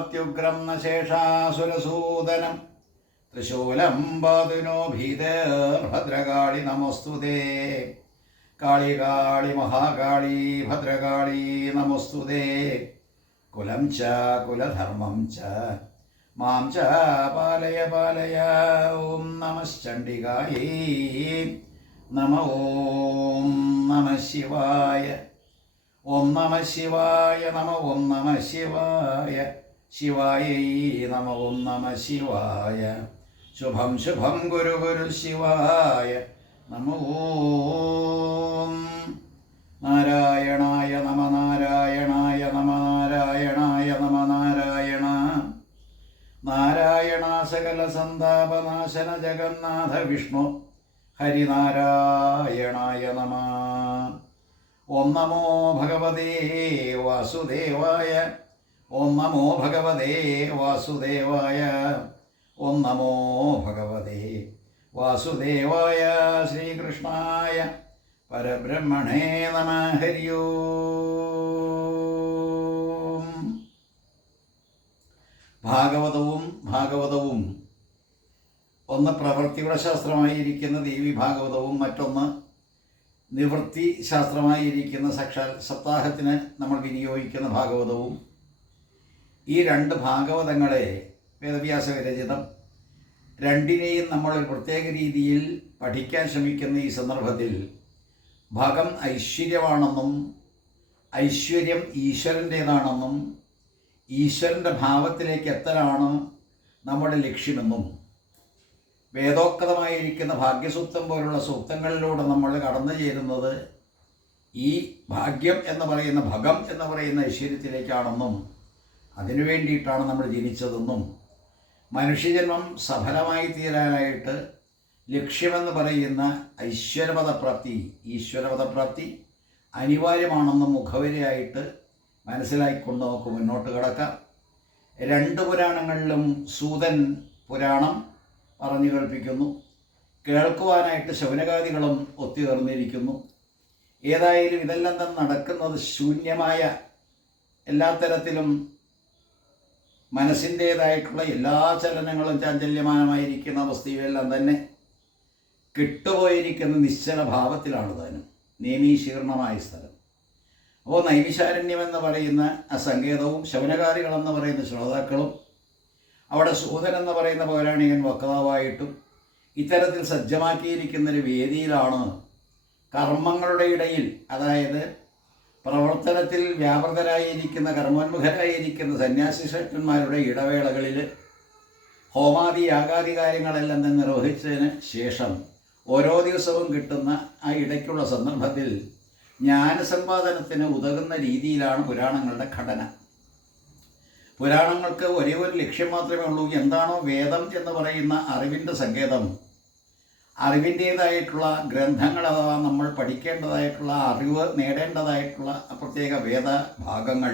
അത്യുഗ്രം ന ശേഷാസുരസൂദനം തൃശൂലം പാതുനോ ഭീതേർഭദ്രകാളി നമോസ്തുതേ. കാളി കാളി മഹാകാളി ഭദ്രകാളി നമോസ്തുതേ. കുലം ച കുലധർമ്മം ച മാം ച പാലയ പാലയ. ഓം നമശ്ചണ്ഡികായേ നമ. ഓം നമ ശിവായ. ഓം നമ ശിവായ നമ. ഓം നമ ശിവായ. ശിവായൈ നമ. ഓം നമ ശിവായ. ശുഭം ശുഭം ഗുരു ഗുരു ശിവായ നമ. ഓം നാരായണായ നമ. നാരായണായ നമ. നാരായണായ നമ. നാരായണ നാരായണ സകല സന്താപനാശന ജഗന്നാഥ വിഷ്ണു ഹരിനാരായണായ നമ. ഓം നമോ ഭഗവതേ വാസുദേവായ. ഓം നമോ ഭഗവതേ വാസുദേവായ. ഓം നമോ ഭഗവതേ വാസുദേവായ. ശ്രീകൃഷ്ണായ പരബ്രഹ്മണേ നമ. ഹരി ഓം. ഭാഗവതവും ഒന്ന് പ്രവൃത്തിയുടെ ശാസ്ത്രമായിരിക്കുന്ന ദേവി ഭാഗവതവും മറ്റൊന്ന് നിവൃത്തി ശാസ്ത്രമായിരിക്കുന്ന സാക്ഷാൽ സപ്താഹത്തിന് നമ്മൾ വിനിയോഗിക്കുന്ന ഭാഗവതവും, ഈ രണ്ട് ഭാഗവതങ്ങളെ വേദവ്യാസ വിരചിതം രണ്ടിനെയും നമ്മൾ ഒരു പ്രത്യേക രീതിയിൽ പഠിക്കാൻ ശ്രമിക്കുന്ന ഈ സന്ദർഭത്തിൽ ഭഗം ഐശ്വര്യമാണെന്നും ഐശ്വര്യം ഈശ്വരൻ്റേതാണെന്നും ഈശ്വരൻ്റെ ഭാവത്തിലേക്ക് എത്തലാണ് നമ്മുടെ ലക്ഷ്യമെന്നും വേദോക്തമായിരിക്കുന്ന ഭാഗ്യസൂക്തം പോലുള്ള സൂക്തങ്ങളിലൂടെ നമ്മൾ കടന്നു ചേരുന്നത് ഈ ഭാഗ്യം എന്ന് പറയുന്ന ഭഗം എന്ന് പറയുന്ന ഐശ്വര്യത്തിലേക്കാണെന്നും അതിനു വേണ്ടിയിട്ടാണ് നമ്മൾ ജനിച്ചതെന്നും മനുഷ്യജന്മം സഫലമായി തീരാനായിട്ട് ലക്ഷ്യമെന്ന് പറയുന്ന ഈശ്വരപദപ്രാപ്തി അനിവാര്യമാണെന്നും മുഖവരിയായിട്ട് മനസ്സിലാക്കിക്കൊണ്ട് നമുക്ക് മുന്നോട്ട് കിടക്കാം. രണ്ട് പുരാണങ്ങളിലും സൂതൻ പുരാണം പറഞ്ഞു കേൾപ്പിക്കുന്നു, കേൾക്കുവാനായിട്ട് ശൗനകാദികളും ഒത്തുചേർന്നിരിക്കുന്നു. ഏതായാലും ഇതെല്ലാം തന്നെ നടക്കുന്നത് ശൂന്യമായ എല്ലാ തരത്തിലും മനസ്സിൻ്റേതായിട്ടുള്ള എല്ലാ ചലനങ്ങളും ചാഞ്ചല്യമാനമായിരിക്കുന്ന അവസ്ഥയുമെല്ലാം തന്നെ കെട്ടുപോയിരിക്കുന്ന നിശ്ചല ഭാവത്തിലാണ് താനും നേമീശീർണമായ സ്ഥലം. അപ്പോൾ നൈമിശാരണ്യം എന്ന് പറയുന്ന ആ സങ്കേതവും ശൗനകാദികളെന്ന് പറയുന്ന ശ്രോതാക്കളും അവിടെ സൂതൻ എന്ന് പറയുന്ന പൗരാണികൻ വക്താവായിട്ടും ഇത്തരത്തിൽ സജ്ജമാക്കിയിരിക്കുന്നൊരു വേദിയിലാണ് കർമ്മങ്ങളുടെ ഇടയിൽ, അതായത് പ്രവർത്തനത്തിൽ വ്യാപൃതരായിരിക്കുന്ന കർമ്മോന്മുഖരായിരിക്കുന്ന സന്യാസി ശ്രേഷ്ഠന്മാരുടെ ഇടവേളകളിൽ ഹോമാദി യാഗാദി കാര്യങ്ങളെല്ലാം തന്നെ നിർവഹിച്ചതിന് ശേഷം ഓരോ ദിവസവും കിട്ടുന്ന ആ ഇടയ്ക്കുള്ള സന്ദർഭത്തിൽ ജ്ഞാനസമ്പാദനത്തിന് ഉതകുന്ന രീതിയിലാണ് പുരാണങ്ങളുടെ ഘടന. പുരാണങ്ങൾക്ക് ഒരേ ഒരു ലക്ഷ്യം മാത്രമേ ഉള്ളൂ. എന്താണോ വേദം എന്ന് പറയുന്ന അറിവിൻ്റെ സങ്കേതം, അറിവിൻ്റേതായിട്ടുള്ള ഗ്രന്ഥങ്ങൾ അഥവാ നമ്മൾ പഠിക്കേണ്ടതായിട്ടുള്ള അറിവ് നേടേണ്ടതായിട്ടുള്ള പ്രത്യേക വേദഭാഗങ്ങൾ,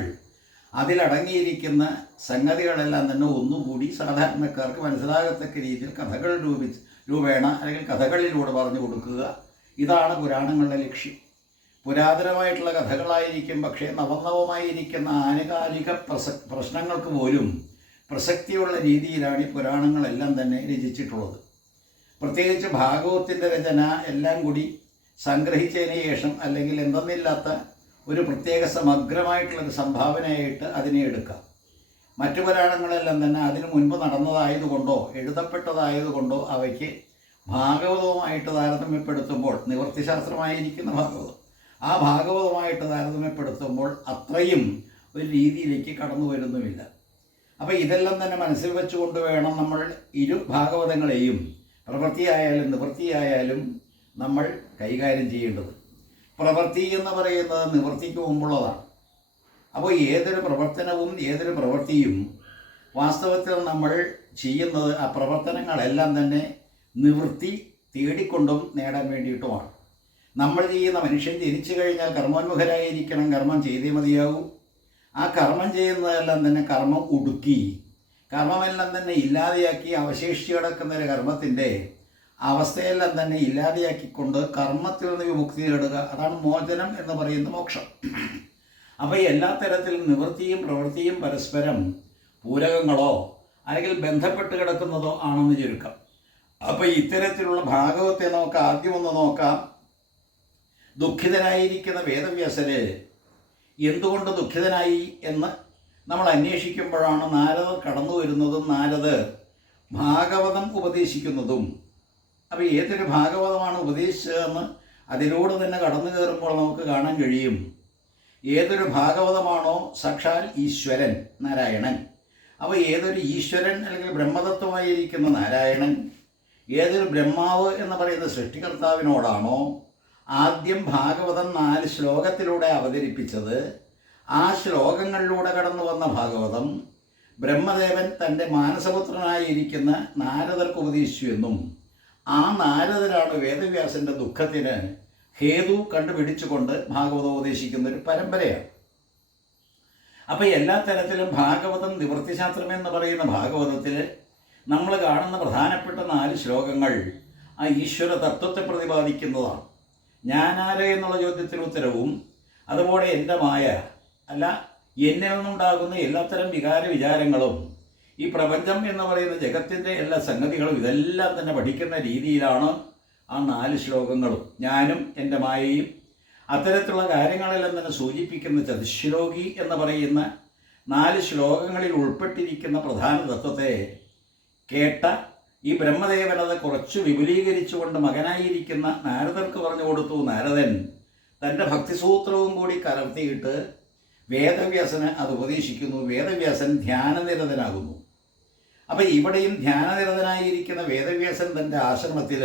അതിലടങ്ങിയിരിക്കുന്ന സംഗതികളെല്ലാം തന്നെ ഒന്നുകൂടി സാധാരണക്കാർക്ക് മനസ്സിലാകത്തക്ക രീതിയിൽ കഥകൾ രൂപേണ അല്ലെങ്കിൽ കഥകളിലൂടെ പറഞ്ഞു കൊടുക്കുക. ഇതാണ് പുരാണങ്ങളുടെ ലക്ഷ്യം. പുരാതനമായിട്ടുള്ള കഥകളായിരിക്കും, പക്ഷേ നവനവമായിരിക്കുന്ന ആനുകാലിക പ്രശ്നങ്ങൾക്ക് പോലും പ്രസക്തിയുള്ള രീതിയിലാണ് ഈ പുരാണങ്ങളെല്ലാം തന്നെ രചിച്ചിട്ടുള്ളത്. പ്രത്യേകിച്ച് ഭാഗവത്തിൻ്റെ രചന എല്ലാം കൂടി സംഗ്രഹിച്ചതിന് ശേഷം അല്ലെങ്കിൽ എന്തെന്നില്ലാത്ത ഒരു പ്രത്യേക സമഗ്രമായിട്ടുള്ളൊരു സംഭാവനയായിട്ട് അതിനെ എടുക്കാം. മറ്റു പുരാണങ്ങളെല്ലാം തന്നെ അതിനു മുൻപ് നടന്നതായതുകൊണ്ടോ എഴുതപ്പെട്ടതായതുകൊണ്ടോ അവയ്ക്ക് ഭാഗവതവുമായിട്ട് താരതമ്യപ്പെടുത്തുമ്പോൾ, നിവൃത്തിശാസ്ത്രമായിരിക്കുന്ന ഭാഗവതം, ആ ഭാഗവതമായിട്ട് താരതമ്യപ്പെടുത്തുമ്പോൾ അത്രയും ഒരു രീതിയിലേക്ക് കടന്നു വരുന്നുമില്ല. അപ്പോൾ ഇതെല്ലാം തന്നെ മനസ്സിൽ വെച്ചുകൊണ്ട് വേണം നമ്മൾ ഇരു ഭാഗവതങ്ങളെയും പ്രവൃത്തിയായാലും നിവൃത്തിയായാലും നമ്മൾ കൈകാര്യം ചെയ്യേണ്ടത്. പ്രവൃത്തി എന്ന് പറയുന്നത് നിവൃത്തിക്ക് മുമ്പുള്ളതാണ്. അപ്പോൾ ഏതൊരു പ്രവർത്തനവും ഏതൊരു പ്രവൃത്തിയും വാസ്തവത്തിൽ നമ്മൾ ചെയ്യുന്നത് ആ പ്രവർത്തനങ്ങളെല്ലാം തന്നെ നിവൃത്തി തേടിക്കൊണ്ടും നേടാൻ വേണ്ടിയിട്ടുമാണ്. നമ്മൾ ചെയ്യുന്ന മനുഷ്യൻ ജനിച്ചു കഴിഞ്ഞാൽ കർമ്മോന്മുഖരായിരിക്കണം, കർമ്മം ചെയ്തേ മതിയാകൂ. ആ കർമ്മം ചെയ്യുന്നതെല്ലാം തന്നെ കർമ്മം ഒടുക്കി, കർമ്മമെല്ലാം തന്നെ ഇല്ലാതെയാക്കി അവശേഷിച്ച് കിടക്കുന്നൊരു കർമ്മത്തിൻ്റെ അവസ്ഥയെല്ലാം തന്നെ ഇല്ലാതെയാക്കിക്കൊണ്ട് കർമ്മത്തിൽ നിന്ന് വിമുക്തി നേടുക, അതാണ് മോചനം എന്ന് പറയുന്ന മോക്ഷം. അപ്പോൾ എല്ലാ തരത്തിലും നിവൃത്തിയും പ്രവൃത്തിയും പരസ്പരം പൂരകങ്ങളോ അല്ലെങ്കിൽ ബന്ധപ്പെട്ട് കിടക്കുന്നതോ ആണെന്ന് ചുരുക്കം. അപ്പോൾ ഇത്തരത്തിലുള്ള ഭാഗവത്തെ നമുക്ക് ആദ്യം ഒന്ന് നോക്കാം. ദുഃഖിതനായിരിക്കുന്ന വേദവ്യാസന് എന്തുകൊണ്ട് ദുഃഖിതനായി എന്ന് നമ്മൾ അന്വേഷിക്കുമ്പോഴാണ് നാരദർ കടന്നു വരുന്നതും നാരദർ ഭാഗവതം ഉപദേശിക്കുന്നതും. അപ്പോൾ ഏതൊരു ഭാഗവതമാണ് ഉപദേശിച്ചതെന്ന് അതിലൂടെ തന്നെ കടന്നു കയറുമ്പോൾ നമുക്ക് കാണാൻ കഴിയും. ഏതൊരു ഭാഗവതമാണോ സാക്ഷാൽ ഈശ്വരൻ നാരായണൻ, അപ്പോൾ ഏതൊരു ഈശ്വരൻ അല്ലെങ്കിൽ ബ്രഹ്മതത്വമായിരിക്കുന്ന നാരായണൻ ഏതൊരു ബ്രഹ്മാവ് എന്ന് പറയുന്ന സൃഷ്ടികർത്താവിനോടാണോ ആദ്യം ഭാഗവതം 4 ശ്ലോകത്തിലൂടെ അവതരിപ്പിച്ചത്, ആ ശ്ലോകങ്ങളിലൂടെ കടന്നു വന്ന ഭാഗവതം ബ്രഹ്മദേവൻ തൻ്റെ മാനസപുത്രനായിരിക്കുന്ന നാരദർക്ക് ഉപദേശിച്ചു എന്നും ആ നാരദരാണ് വേദവ്യാസൻ്റെ ദുഃഖത്തിന് ഹേതു കണ്ടുപിടിച്ചുകൊണ്ട് ഭാഗവതം ഉപദേശിക്കുന്ന ഒരു പരമ്പരയാണ്. അപ്പോൾ എല്ലാ തരത്തിലും ഭാഗവതം നിവൃത്തിശാസ്ത്രം എന്ന് പറയുന്ന ഭാഗവതത്തിൽ നമ്മൾ കാണുന്ന പ്രധാനപ്പെട്ട 4 ശ്ലോകങ്ങൾ ആ ഈശ്വര തത്വത്തെ പ്രതിപാദിക്കുന്നതാണ്. ഞാനാര് എന്നുള്ള ചോദ്യത്തിന് ഉത്തരവും, അതുപോലെ എൻ്റെ മായ അല്ല എന്നിൽ നിന്നുണ്ടാകുന്ന എല്ലാത്തരം വിചാരങ്ങളും ഈ പ്രപഞ്ചം എന്ന് പറയുന്ന ജഗത്തിൻ്റെ എല്ലാ സംഗതികളും ഇതെല്ലാം തന്നെ പഠിക്കുന്ന രീതിയിലാണ് ആ 4 ശ്ലോകങ്ങളും. ഞാനും എൻ്റെ മായയും അത്തരത്തിലുള്ള കാര്യങ്ങളെല്ലാം തന്നെ സൂചിപ്പിക്കുന്ന ചതുശ്ലോകി എന്ന് പറയുന്ന 4 ശ്ലോകങ്ങളിൽ ഉൾപ്പെട്ടിരിക്കുന്ന പ്രധാന തത്വത്തെ കേട്ട ഈ ബ്രഹ്മദേവനത് കുറച്ച് വിപുലീകരിച്ചുകൊണ്ട് മകനായിരിക്കുന്ന നാരദർക്ക് പറഞ്ഞു കൊടുത്തു. നാരദൻ തൻ്റെ ഭക്തിസൂത്രവും കൂടി കലർത്തിയിട്ട് വേദവ്യാസന് അത് ഉപദേശിക്കുന്നു. വേദവ്യാസൻ ധ്യാനനിരതനാകുന്നു. അപ്പം ഇവിടെയും ധ്യാനനിരതനായിരിക്കുന്ന വേദവ്യാസൻ തൻ്റെ ആശ്രമത്തിൽ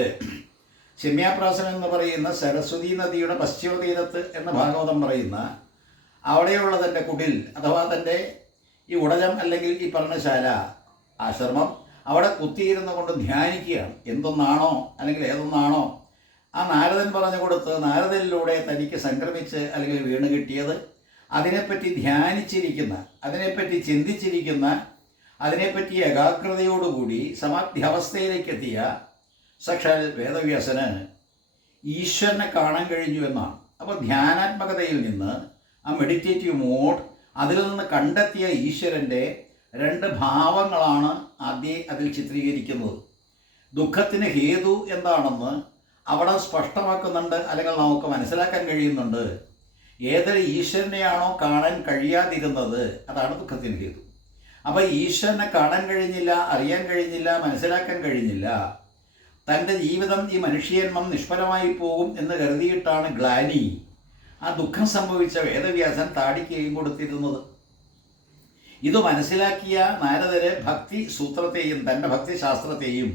ശമ്യാപ്രാസനം എന്ന് പറയുന്ന സരസ്വതി നദിയുടെ പശ്ചിമ തീരത്ത് എന്ന ഭാഗവതം പറയുന്ന അവിടെയുള്ള തൻ്റെ കുടിൽ അഥവാ തൻ്റെ ഈ ഉടജം അല്ലെങ്കിൽ ഈ പർണശാല ആശ്രമം അവിടെ കുത്തിയിരുന്ന കൊണ്ട് ധ്യാനിക്കുകയാണ്. എന്തൊന്നാണോ അല്ലെങ്കിൽ ഏതൊന്നാണോ ആ നാരദൻ പറഞ്ഞു കൊടുത്ത് നാരദനിലൂടെ തനിക്ക് സംക്രമിച്ച് അല്ലെങ്കിൽ വീണ് കിട്ടിയത് അതിനെപ്പറ്റി ധ്യാനിച്ചിരിക്കുന്ന, അതിനെപ്പറ്റി ചിന്തിച്ചിരിക്കുന്ന, അതിനെപ്പറ്റി ഏകാഗ്രതയോടുകൂടി സമാധ്യാവസ്ഥയിലേക്ക് എത്തിയ സാക്ഷാൽ വേദവ്യാസന് ഈശ്വരനെ കാണാൻ കഴിഞ്ഞു എന്നാണ്. അപ്പോൾ ധ്യാനാത്മകതയിൽ നിന്ന് ആ മെഡിറ്റേറ്റീവ് മോഡ് അതിൽ നിന്ന് കണ്ടെത്തിയ ഈശ്വരൻ്റെ 2 ഭാവങ്ങളാണ് ആദ്യം അതിൽ ചിത്രീകരിക്കുന്നത്. ദുഃഖത്തിന് ഹേതു എന്താണെന്ന് അവിടെ സ്പഷ്ടമാക്കുന്നുണ്ട്, അല്ലെങ്കിൽ നമുക്ക് മനസ്സിലാക്കാൻ കഴിയുന്നുണ്ട്. ഏതൊരു ഈശ്വരനെയാണോ കാണാൻ കഴിയാതിരുന്നത് അതാണ് ദുഃഖത്തിന് ഹേതു. അപ്പോൾ ഈശ്വരനെ കാണാൻ കഴിഞ്ഞില്ല, അറിയാൻ കഴിഞ്ഞില്ല, മനസ്സിലാക്കാൻ കഴിഞ്ഞില്ല. തൻ്റെ ജീവിതം ഈ മനുഷ്യജന്മം നിഷ്ഫലമായി പോകും എന്ന് കരുതിയിട്ടാണ് ഗ്ലാനി ആ ദുഃഖം സംഭവിച്ച വേദവ്യാസൻ താടിക്കുകയും കൊടുത്തിരുന്നത്. ഇത് മനസ്സിലാക്കിയ നാരദര് ഭക്തി സൂത്രത്തെയും തൻ്റെ ഭക്തിശാസ്ത്രത്തെയും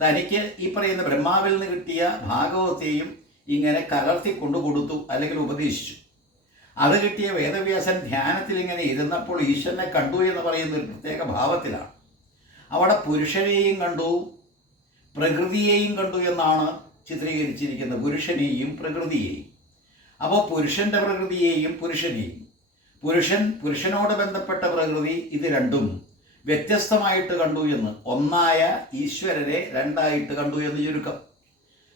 തനിക്ക് ഈ പറയുന്ന ബ്രഹ്മാവിൽ നിന്ന് കിട്ടിയ ഭാഗവത്തെയും ഇങ്ങനെ കലർത്തി കൊണ്ടുകൊടുത്തു അല്ലെങ്കിൽ ഉപദേശിച്ചു. അത് കിട്ടിയ വേദവ്യാസൻ ധ്യാനത്തിൽ ഇങ്ങനെ ഇരുന്നപ്പോൾ ഈശ്വരനെ കണ്ടു എന്ന് പറയുന്ന ഒരു പ്രത്യേക ഭാവത്തിലാണ്. അവിടെ പുരുഷനെയും കണ്ടു, പ്രകൃതിയെയും കണ്ടു എന്നാണ് ചിത്രീകരിച്ചിരിക്കുന്നത്. പുരുഷനെയും പ്രകൃതിയെയും. അപ്പോൾ പുരുഷൻ്റെ പ്രകൃതിയെയും പുരുഷനെയും, പുരുഷനോട് ബന്ധപ്പെട്ട പ്രകൃതി, ഇത് രണ്ടും വ്യത്യസ്തമായിട്ട് കണ്ടു എന്ന്, ഒന്നായ ഈശ്വരനെ 2ആയിട്ട് കണ്ടു എന്ന് ചുരുക്കം.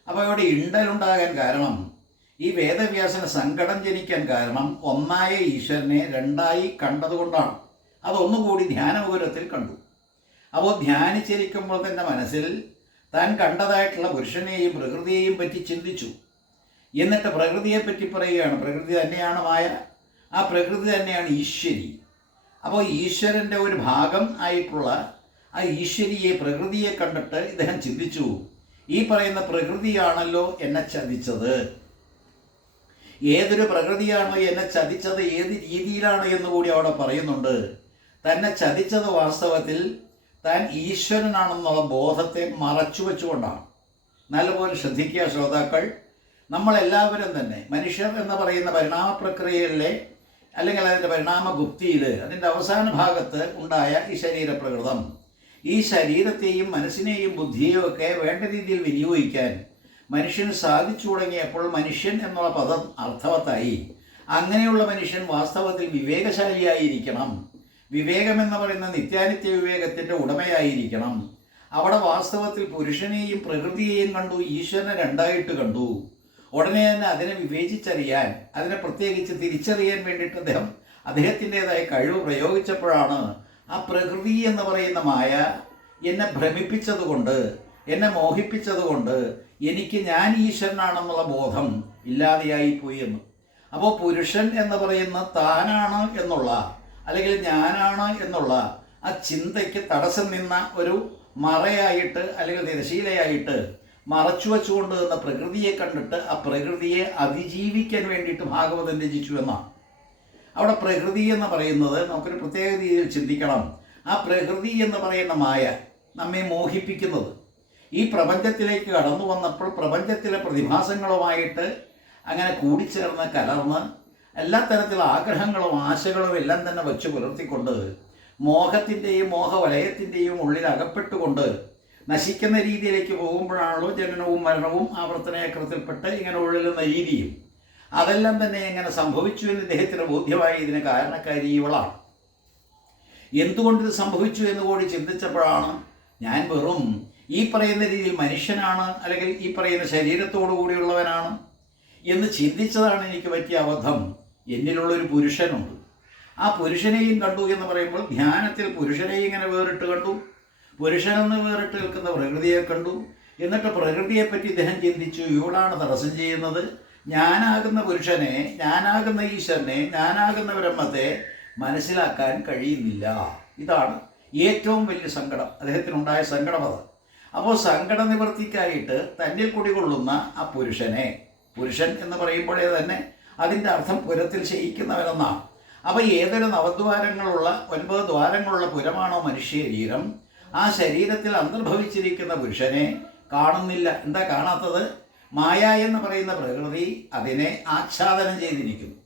അപ്പോൾ ഇവിടെ ഇണ്ടലുണ്ടാകാൻ കാരണം, ഈ വേദവ്യാസന് സങ്കടം ജനിക്കാൻ കാരണം ഒന്നായ ഈശ്വരനെ 2ആയി കണ്ടതുകൊണ്ടാണ്. അതൊന്നുകൂടി ധ്യാനപൂരത്തിൽ കണ്ടു. അപ്പോൾ ധ്യാനിച്ചിരിക്കുമ്പോൾ തന്നെ മനസ്സിൽ താൻ കണ്ടതായിട്ടുള്ള പുരുഷനെയും പ്രകൃതിയെയും പറ്റി ചിന്തിച്ചു. എന്നിട്ട് പ്രകൃതിയെപ്പറ്റി പറയുകയാണ്. പ്രകൃതി തന്നെയാണ് മായ, ആ പ്രകൃതി തന്നെയാണ് ഈശ്വരി. അപ്പോൾ ഈശ്വരൻ്റെ ഒരു ഭാഗം ആയിട്ടുള്ള ആ ഈശ്വരിയെ, പ്രകൃതിയെ കണ്ടിട്ട് ഇദ്ദേഹം ചിന്തിച്ചു, ഈ പറയുന്ന പ്രകൃതിയാണല്ലോ എന്നെ ചതിച്ചത്. ഏതൊരു പ്രകൃതിയാണോ എന്നെ ചതിച്ചത്, ഏത് രീതിയിലാണ് എന്നുകൂടി അവിടെ പറയുന്നുണ്ട്. തന്നെ ചതിച്ചത് വാസ്തവത്തിൽ താൻ ഈശ്വരനാണെന്നുള്ള ബോധത്തെ മറച്ചു വെച്ചുകൊണ്ടാണ്. നല്ലപോലെ ശ്രദ്ധിക്കുക ശ്രോതാക്കൾ. നമ്മളെല്ലാവരും തന്നെ മനുഷ്യർ എന്ന് പറയുന്ന പരിണാമ പ്രക്രിയയിലെ അല്ലെങ്കിൽ അതിൻ്റെ പരിണാമഗുപ്തിയിൽ അതിൻ്റെ അവസാന ഭാഗത്ത് ഉണ്ടായ ഈ ശരീരപ്രകൃതം, ഈ ശരീരത്തെയും മനസ്സിനെയും ബുദ്ധിയെയും ഒക്കെ വേണ്ട രീതിയിൽ വിനിയോഗിക്കാൻ മനുഷ്യന് സാധിച്ചു തുടങ്ങിയപ്പോൾ മനുഷ്യൻ എന്നുള്ള പദം അർത്ഥവത്തായി. അങ്ങനെയുള്ള മനുഷ്യൻ വാസ്തവത്തിൽ വിവേകശാലിയായിരിക്കണം. വിവേകമെന്ന് പറയുന്ന നിത്യാനിത്യ വിവേകത്തിൻ്റെ ഉടമയായിരിക്കണം. അവിടെ വാസ്തവത്തിൽ പുരുഷനെയും പ്രകൃതിയെയും കണ്ടു, ഈശ്വരനെ 2ആയിട്ട് കണ്ടു. ഉടനെ തന്നെ അതിനെ വിവേചിച്ചറിയാൻ, അതിനെ പ്രത്യേകിച്ച് തിരിച്ചറിയാൻ വേണ്ടിയിട്ട് അദ്ദേഹത്തിൻ്റെതായ കഴിവ് പ്രയോഗിച്ചപ്പോഴാണ് ആ പ്രകൃതി എന്ന് പറയുന്ന മായ എന്നെ ഭ്രമിപ്പിച്ചതുകൊണ്ട്, എന്നെ മോഹിപ്പിച്ചതുകൊണ്ട് എനിക്ക് ഞാൻ ഈശ്വരനാണെന്നുള്ള ബോധം ഇല്ലാതെയായിപ്പോയി എന്ന്. അപ്പോൾ പുരുഷൻ എന്ന് പറയുന്ന താനാണ് എന്നുള്ള, അല്ലെങ്കിൽ ഞാനാണ് എന്നുള്ള ആ ചിന്തയ്ക്ക് തടസ്സം നിന്ന ഒരു മറയായിട്ട്, അല്ലെങ്കിൽ തിരശീലയായിട്ട് മറച്ചു വെച്ചുകൊണ്ട് നിന്ന പ്രകൃതിയെ കണ്ടിട്ട് ആ പ്രകൃതിയെ അതിജീവിക്കാൻ വേണ്ടിയിട്ട് ഭാഗവതൻ രചിച്ചു എന്നാണ്. അവിടെ പ്രകൃതി എന്ന് പറയുന്നത് നമുക്കൊരു പ്രത്യേക രീതിയിൽ ചിന്തിക്കണം. ആ പ്രകൃതി എന്ന് പറയുന്ന മായ നമ്മെ മോഹിപ്പിക്കുന്നത് ഈ പ്രപഞ്ചത്തിലേക്ക് കടന്നു വന്നപ്പോൾ പ്രപഞ്ചത്തിലെ പ്രതിഭാസങ്ങളുമായിട്ട് അങ്ങനെ കൂടിച്ചേർന്ന് കലർന്ന് എല്ലാ തരത്തിലുള്ള ആഗ്രഹങ്ങളും ആശകളും എല്ലാം തന്നെ വെച്ച് പുലർത്തിക്കൊണ്ട് മോഹത്തിൻ്റെയും മോഹവലയത്തിൻ്റെയും ഉള്ളിൽ അകപ്പെട്ടുകൊണ്ട് നശിക്കുന്ന രീതിയിലേക്ക് പോകുമ്പോഴാണല്ലോ ജനനവും മരണവും ആവർത്തനചക്രത്തിൽപ്പെട്ട് ഇങ്ങനെ ഉഴലുന്ന രീതിയും അതെല്ലാം തന്നെ എങ്ങനെ സംഭവിച്ചു എന്ന് ഇദ്ദേഹത്തിന് ബോധ്യമായി. ഇതിന് കാരണക്കാരി ഇവളാണ്. എന്തുകൊണ്ടിത് സംഭവിച്ചു എന്ന് കൂടി ചിന്തിച്ചപ്പോഴാണ് ഞാൻ വെറും ഈ പറയുന്ന രീതിയിൽ മനുഷ്യനാണ്, അല്ലെങ്കിൽ ഈ പറയുന്ന ശരീരത്തോടു കൂടിയുള്ളവനാണ് എന്ന് ചിന്തിച്ചതാണ് എനിക്ക് പറ്റിയ അബദ്ധം. എന്നിലുള്ളൊരു പുരുഷനുണ്ട്, ആ പുരുഷനെയും കണ്ടു എന്ന് പറയുമ്പോൾ ധ്യാനത്തിൽ പുരുഷനെയും ഇങ്ങനെ വേറിട്ട് കണ്ടു, പുരുഷനെന്ന് വേറിട്ട് നിൽക്കുന്ന പ്രകൃതിയെ കണ്ടു. എന്നിട്ട് പ്രകൃതിയെപ്പറ്റി ഇദ്ദേഹം ചിന്തിച്ചു, ഇവളാണ് തടസ്സം ചെയ്യുന്നത്. ഞാനാകുന്ന പുരുഷനെ, ഞാനാകുന്ന ഈശ്വരനെ, ഞാനാകുന്ന ബ്രഹ്മത്തെ മനസ്സിലാക്കാൻ കഴിയുന്നില്ല. ഇതാണ് ഏറ്റവും വലിയ സങ്കടം, അദ്ദേഹത്തിനുണ്ടായ സങ്കടപത. അപ്പോൾ സങ്കട നിവൃത്തിക്കായിട്ട് തന്നിൽ കുടികൊള്ളുന്ന ആ പുരുഷനെ, പുരുഷൻ എന്ന് പറയുമ്പോഴേ തന്നെ അതിൻ്റെ അർത്ഥം പുരത്തിൽ ശയിക്കുന്നവനെന്നാണ്. അപ്പോൾ ഏതൊരു നവദ്വാരങ്ങളുള്ള 9 ദ്വാരങ്ങളുള്ള പുരമാണോ മനുഷ്യ ശരീരം, ആ ശരീരത്തിൽ അന്തർഭവിച്ചിരിക്കുന്ന പുരുഷനെ കാണുന്നില്ല. എന്താ കാണാത്തത്? മായ എന്ന് പറയുന്ന പ്രകൃതി അതിനെ ആച്ഛാദനം ചെയ്തിരിക്കുന്നു.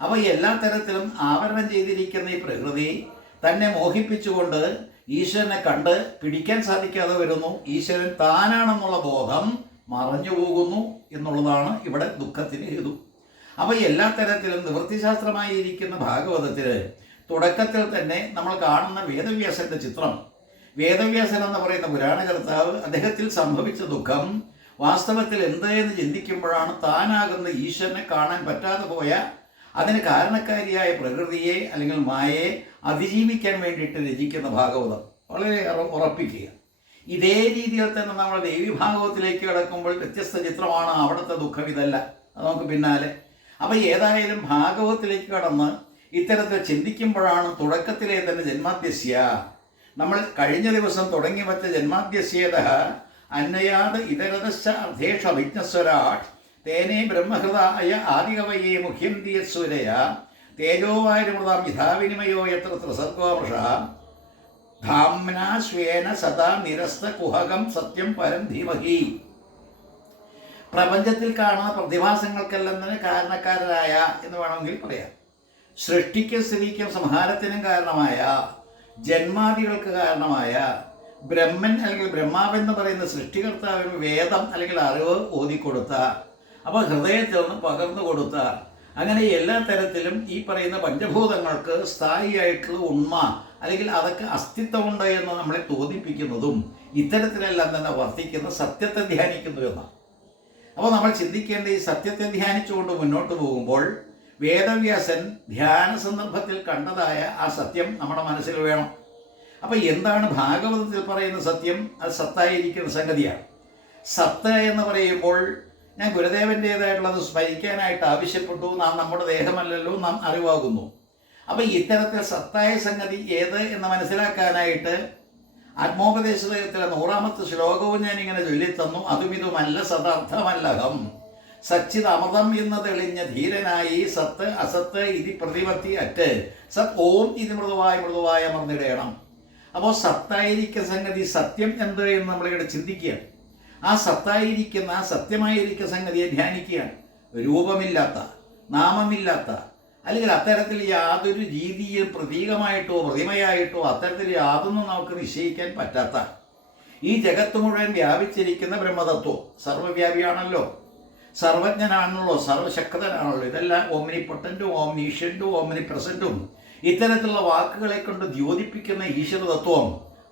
അപ്പോൾ എല്ലാ തരത്തിലും ആവരണം ചെയ്തിരിക്കുന്ന ഈ പ്രകൃതി തന്നെ മോഹിപ്പിച്ചുകൊണ്ട് ഈശ്വരനെ കണ്ട് പിടിക്കാൻ സാധിക്കാതെ വരുന്നു. ഈശ്വരൻ താനാണെന്നുള്ള ബോധം മറഞ്ഞു പോകുന്നു എന്നുള്ളതാണ് ഇവിടെ ദുഃഖത്തിന് ഹേതു. അപ്പോൾ എല്ലാ തരത്തിലും നിവൃത്തിശാസ്ത്രമായി ഇരിക്കുന്ന ഭാഗവതത്തിൽ തുടക്കത്തിൽ തന്നെ നമ്മൾ കാണുന്ന വേദവ്യാസന്റെ ചിത്രം. വേദവ്യാസൻ എന്ന് പറയുന്ന പുരാണകർത്താവ്, അദ്ദേഹത്തിൽ സംഭവിച്ച ദുഃഖം വാസ്തവത്തിൽ എന്ത് എന്ന് ചിന്തിക്കുമ്പോഴാണ് താനാകുന്ന ഈശ്വരനെ കാണാൻ പറ്റാതെ പോയ അതിന് കാരണക്കാരിയായ പ്രകൃതിയെ അല്ലെങ്കിൽ മായയെ അതിജീവിക്കാൻ വേണ്ടിയിട്ട് രചിക്കുന്ന ഭാഗവതം വളരെ ഉറപ്പിക്കുക. ഇതേ രീതിയിൽ തന്നെ നമ്മൾ ദേവീഭാഗവത്തിലേക്ക് കിടക്കുമ്പോൾ വ്യത്യസ്ത ചിത്രമാണ്. അവിടുത്തെ ദുഃഖം ഇതല്ല, അത് നമുക്ക് പിന്നാലെ. അപ്പോൾ ഏതായാലും ഭാഗവത്തിലേക്ക് കടന്ന് ഇത്തരത്തിൽ ചിന്തിക്കുമ്പോഴാണ് തുടക്കത്തിലെ തന്നെ ജന്മാദ്യസ്യ, നമ്മൾ കഴിഞ്ഞ ദിവസം തുടങ്ങി വച്ച ജന്മാദ്യസ്യേത അന്വയാത് ഇതരതശ്ച അർദ്ധേഷു അഭിജ്ഞസ്വരാട് തേനേ ബ്രഹ്മഹൃതായ ആദികവയെ മുഖ്യന്തിയ സൂരയ തേജോവായുമൃതാം യഥാവിനിമയോ യത്ര ത്രിസർഗോമൃഷ ധാംനാ ശ്വേന സദാ നിരസ്ത കുഹകം സത്യം പരം ധീമഹി. പ്രപഞ്ചത്തിൽ കാണുന്ന പ്രതിഭാസങ്ങൾക്കെല്ലാം തന്നെ കാരണക്കാരനായ എന്ന് വേണമെങ്കിൽ പറയാം. സൃഷ്ടിക്കും സ്ഥിതിക്കും സംഹാരത്തിനും കാരണമായ, ജന്മാദികൾക്ക് കാരണമായ ബ്രഹ്മൻ അല്ലെങ്കിൽ ബ്രഹ്മാവെന്ന് പറയുന്ന സൃഷ്ടികർത്താവിന് വേദം അല്ലെങ്കിൽ അറിവ് ഓതിക്കൊടുത്ത, അപ്പോൾ ഹൃദയത്തിൽ നിന്ന് പകർന്നു കൊടുത്ത, അങ്ങനെ എല്ലാ തരത്തിലും ഈ പറയുന്ന പഞ്ചഭൂതങ്ങൾക്ക് സ്ഥായിയായിട്ടുള്ള ഉണ്മ അല്ലെങ്കിൽ അതൊക്കെ അസ്തിത്വമുണ്ട് എന്ന് നമ്മളെ തോന്നിപ്പിക്കുന്നതും ഇത്തരത്തിലെല്ലാം തന്നെ വർത്തിക്കുന്ന സത്യത്തെ ധ്യാനിക്കുന്നു എന്നാണ്. അപ്പോൾ നമ്മൾ ചിന്തിക്കേണ്ട ഈ സത്യത്തെ ധ്യാനിച്ചുകൊണ്ട് മുന്നോട്ട് പോകുമ്പോൾ വേദവ്യാസൻ ധ്യാന സന്ദർഭത്തിൽ കണ്ടതായ ആ സത്യം നമ്മുടെ മനസ്സിൽ വേണം. അപ്പോൾ എന്താണ് ഭാഗവതത്തിൽ പറയുന്ന സത്യം? അത് സത്തായിരിക്കുന്ന സംഗതിയാണ്. സത്ത് എന്ന് പറയുമ്പോൾ ഞാൻ ഗുരുദേവൻ്റേതായിട്ടുള്ളത് സ്മരിക്കാനായിട്ട് ആവശ്യപ്പെട്ടു. നാം നമ്മുടെ ദേഹമല്ലല്ലോ, നാം അറിവാകുന്നു. അപ്പോൾ ഇത്തരത്തിൽ സത്തായ സംഗതി ഏത് എന്ന് മനസ്സിലാക്കാനായിട്ട് ആത്മോപദേശത്തിലെ 100ാമത്തെ ശ്ലോകവും ഞാനിങ്ങനെ ചൊല്ലിത്തന്നു. അതുമിതുമല്ല സദർത്ഥമല്ലഹം സച്ചിത് അമൃതം എന്ന് തെളിഞ്ഞ ധീരനായി സത്ത് അസത്ത് ഇതി പ്രതിപത്തി അറ്റ് സത് ഓം ഇത് മൃദുവായ അമർന്നിടയണം. അപ്പോൾ സത്തായിരിക്കുന്ന സംഗതി സത്യം എന്ത് എന്ന് നമ്മളിവിടെ ചിന്തിക്കുകയാണ്. ആ സത്തായിരിക്കുന്ന, ആ സത്യമായിരിക്കുന്ന സംഗതിയെ ധ്യാനിക്കുകയാണ്. രൂപമില്ലാത്ത, നാമമില്ലാത്ത, അല്ലെങ്കിൽ അത്തരത്തിൽ യാതൊരു രീതിയിൽ പ്രതീകമായിട്ടോ പ്രതിമയായിട്ടോ അത്തരത്തിൽ യാതൊന്നും നമുക്ക് നിശ്ചയിക്കാൻ പറ്റാത്ത ഈ ജഗത്ത് മുഴുവൻ വ്യാപിച്ചിരിക്കുന്ന ബ്രഹ്മതത്വം സർവ്വവ്യാപിയാണല്ലോ, സർവജ്ഞനാണല്ലോ, സർവശക്തനാണല്ലോ. ഇതെല്ലാം ഓംനിപൊട്ടൻറ്റും ഓംനീഷ്യൻറ്റും ഓംനി പ്രസൻറ്റും ഇത്തരത്തിലുള്ള വാക്കുകളെ കൊണ്ട് ദ്യോതിപ്പിക്കുന്ന ഈശ്വരതത്വം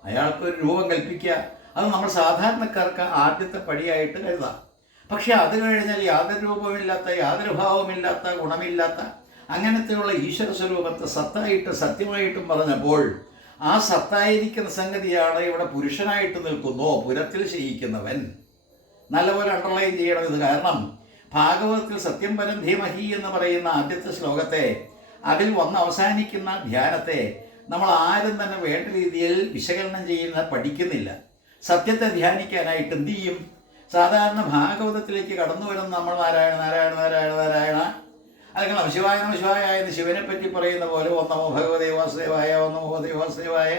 അയാൾക്കൊരു രൂപം കൽപ്പിക്കുക, അത് നമ്മൾ സാധാരണക്കാർക്ക് ആദ്യത്തെ പടിയായിട്ട് കരുതാം. പക്ഷെ അത് കഴിഞ്ഞാൽ യാതൊരു രൂപമില്ലാത്ത, യാതൊരു ഭാവമില്ലാത്ത, ഗുണമില്ലാത്ത അങ്ങനത്തെയുള്ള ഈശ്വര സ്വരൂപത്തെ സത്തായിട്ട് സത്യമായിട്ടും പറഞ്ഞപ്പോൾ ആ സത്തായിരിക്കുന്ന സംഗതിയാണ് ഇവിടെ പുരുഷനായിട്ട് നിൽക്കുന്നു, പുരത്തിൽ ശയിക്കുന്നവൻ. നല്ലപോലെ അണ്ടർലൈൻ ചെയ്യണം ഇത്. കാരണം ഭാഗവതത്തിൽ സത്യം പരം ധീമഹി എന്ന് പറയുന്ന ആദ്യത്തെ ശ്ലോകത്തെ, അതിൽ വന്ന് അവസാനിക്കുന്ന ധ്യാനത്തെ നമ്മൾ ആരും തന്നെ വേണ്ട രീതിയിൽ വിശകലനം പഠിക്കുന്നില്ല. സത്യത്തെ ധ്യാനിക്കാനായിട്ട് എന്ത് ചെയ്യും? സാധാരണ ഭാഗവതത്തിലേക്ക് കടന്നു വരുന്ന നമ്മൾ നാരായണ നാരായണ നാരായണ നാരായണ, അല്ലെങ്കിൽ നമശിവായ നമശിവായ എന്ന് ശിവനെ പറ്റി പറയുന്ന പോലെ ഓം നമോ ഭഗവതേ വാസുദേവായ, ഓം നമോ ഭഗവതേ വാസുദേവായ.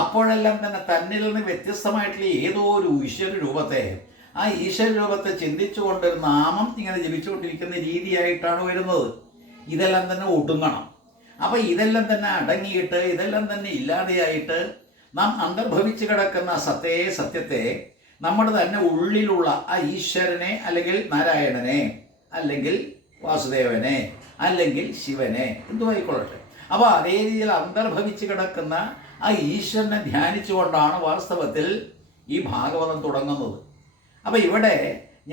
അപ്പോഴെല്ലാം തന്നെ തന്നിൽ നിന്ന് വ്യത്യസ്തമായിട്ടുള്ള ഏതോ ഒരു ഈശ്വര രൂപത്തെ, ആ ഈശ്വര രൂപത്തെ ചിന്തിച്ചുകൊണ്ടൊരു നാമം ഇങ്ങനെ ജപിച്ചുകൊണ്ടിരിക്കുന്ന രീതിയായിട്ടാണ് വരുന്നത്. ഇതെല്ലാം തന്നെ ഒടുങ്ങണം. അപ്പം ഇതെല്ലാം തന്നെ അടങ്ങിയിട്ട്, ഇതെല്ലാം തന്നെ ഇല്ലാതെയായിട്ട് നാം അന്തർഭവിച്ച് കിടക്കുന്ന സത്യത്തെ, നമ്മുടെ തന്നെ ഉള്ളിലുള്ള ആ ഈശ്വരനെ, അല്ലെങ്കിൽ നാരായണനെ, അല്ലെങ്കിൽ വാസുദേവനെ, അല്ലെങ്കിൽ ശിവനെ, എന്തുമായിക്കൊള്ളട്ടെ, അപ്പോൾ അതേ രീതിയിൽ അന്തർഭവിച്ച് കിടക്കുന്ന ആ ഈശ്വരനെ ധ്യാനിച്ചുകൊണ്ടാണ് വാസ്തവത്തിൽ ഈ ഭാഗവതം തുടങ്ങുന്നത്. അപ്പോൾ ഇവിടെ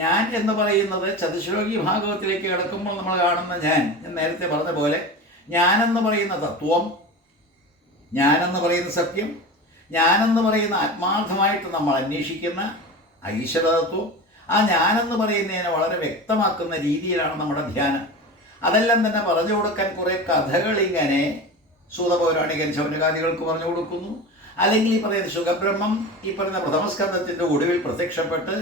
ഞാൻ എന്ന് പറയുന്നത് ചതുശ്ലോകി ഭാഗവത്തിലേക്ക് കിടക്കുമ്പോൾ നമ്മൾ കാണുന്ന ഞാൻ നേരത്തെ പറഞ്ഞ പോലെ, ഞാനെന്ന് പറയുന്ന തത്വം, ഞാനെന്ന് പറയുന്ന സത്യം, ഞാനെന്ന് പറയുന്ന ആത്മാർത്ഥമായിട്ട് നമ്മൾ അന്വേഷിക്കുന്ന ഈശ്വരതത്വം, ആ ഞാനെന്ന് പറയുന്നതിനെ വളരെ വ്യക്തമാക്കുന്ന രീതിയിലാണ് നമ്മുടെ ധ്യാനം. അതെല്ലാം തന്നെ പറഞ്ഞു കൊടുക്കാൻ കുറേ കഥകളിങ്ങനെ സൂതപൗരാണികൻ ശൗനകാദികൾക്ക് പറഞ്ഞു കൊടുക്കുന്നു. അല്ലെങ്കിൽ ഈ പറയുന്ന സുഖബ്രഹ്മം ഈ പറയുന്ന പ്രഥമസ്കന്ധത്തിൻ്റെ ഒടുവിൽ പ്രത്യക്ഷപ്പെട്ട്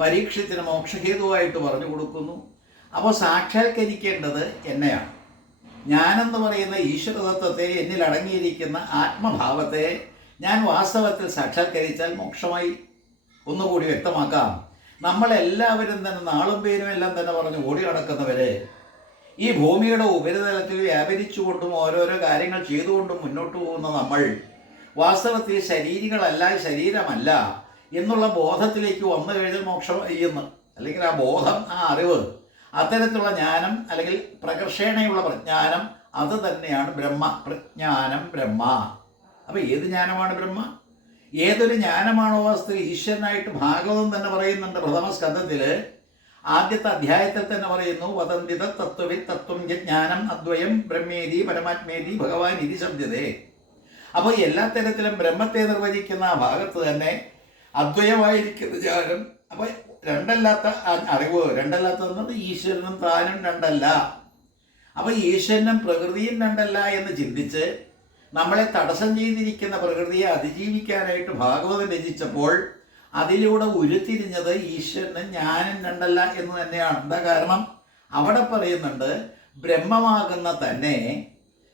പരീക്ഷത്തിന് മോക്ഷഹേതുവായിട്ട് പറഞ്ഞു കൊടുക്കുന്നു. അപ്പോൾ സാക്ഷാത്കരിക്കേണ്ടത് എന്നെയാണ്. ഞാനെന്ന് പറയുന്ന ഈശ്വരതത്വത്തെ, എന്നിൽ അടങ്ങിയിരിക്കുന്ന ആത്മഭാവത്തെ ഞാൻ വാസ്തവത്തിൽ സാക്ഷാത്കരിച്ചാൽ മോക്ഷമായി. ഒന്നുകൂടി വ്യക്തമാക്കാം. നമ്മളെല്ലാവരും തന്നെ നാളും പേരും എല്ലാം തന്നെ പറഞ്ഞ് ഓടി നടക്കുന്നവര് ഈ ഭൂമിയുടെ ഉപരിതലത്തിൽ വ്യാപരിച്ചുകൊണ്ടും ഓരോരോ കാര്യങ്ങൾ ചെയ്തുകൊണ്ടും മുന്നോട്ട് പോകുന്ന നമ്മൾ വാസ്തവത്തിൽ ശരീരികളല്ല, ശരീരമല്ല എന്നുള്ള ബോധത്തിലേക്ക് വന്നു കഴിഞ്ഞാൽ മോക്ഷം ചെയ്യുന്നു. അല്ലെങ്കിൽ ആ ബോധം, ആ അറിവ്, അത്തരത്തിലുള്ള ജ്ഞാനം, അല്ലെങ്കിൽ പ്രകർഷേണയുള്ള പ്രജ്ഞാനം, അത് തന്നെയാണ് ബ്രഹ്മ. പ്രജ്ഞാനം ബ്രഹ്മ. അപ്പോൾ ഏത് ജ്ഞാനമാണ് ബ്രഹ്മ? ഏതൊരു ജ്ഞാനമാണോ വാസ്തവ ഈശ്വരനായിട്ട് ഭാഗവതം തന്നെ പറയുന്നുണ്ട്. പ്രഥമസ്കന്ധത്തിൽ ആദ്യത്തെ അധ്യായത്തിൽ തന്നെ പറയുന്നു, വദന്തിത തത്വവി തത്വം ജ്ഞാനം അദ്വയം ബ്രഹ്മേതി പരമാത്മേതി ഭഗവാൻ ഇതി ശബ്ദതേ. അപ്പോൾ എല്ലാ തരത്തിലും ബ്രഹ്മത്തെ നിർവചിക്കുന്ന ആ ഭാഗത്ത് തന്നെ അദ്വയമായിരിക്കുന്ന ജ്ഞാനം. അപ്പോൾ രണ്ടല്ലാത്ത അറിവ്, രണ്ടല്ലാത്തതെന്നത് ഈശ്വരനും താനും രണ്ടല്ല. അപ്പോൾ ഈശ്വരനും പ്രകൃതിയും രണ്ടല്ല എന്ന് ചിന്തിച്ച് നമ്മളെ തടസ്സം ചെയ്തിരിക്കുന്ന പ്രകൃതിയെ അതിജീവിക്കാനായിട്ട് ഭാഗവതം രചിച്ചപ്പോൾ അതിലൂടെ ഉരുത്തിരിഞ്ഞത് ഈശ്വരനും ഞാനും രണ്ടല്ല എന്ന് തന്നെയാണ്. എന്താ കാരണം? അവിടെ പറയുന്നുണ്ട്, ബ്രഹ്മമാകുന്ന തന്നെ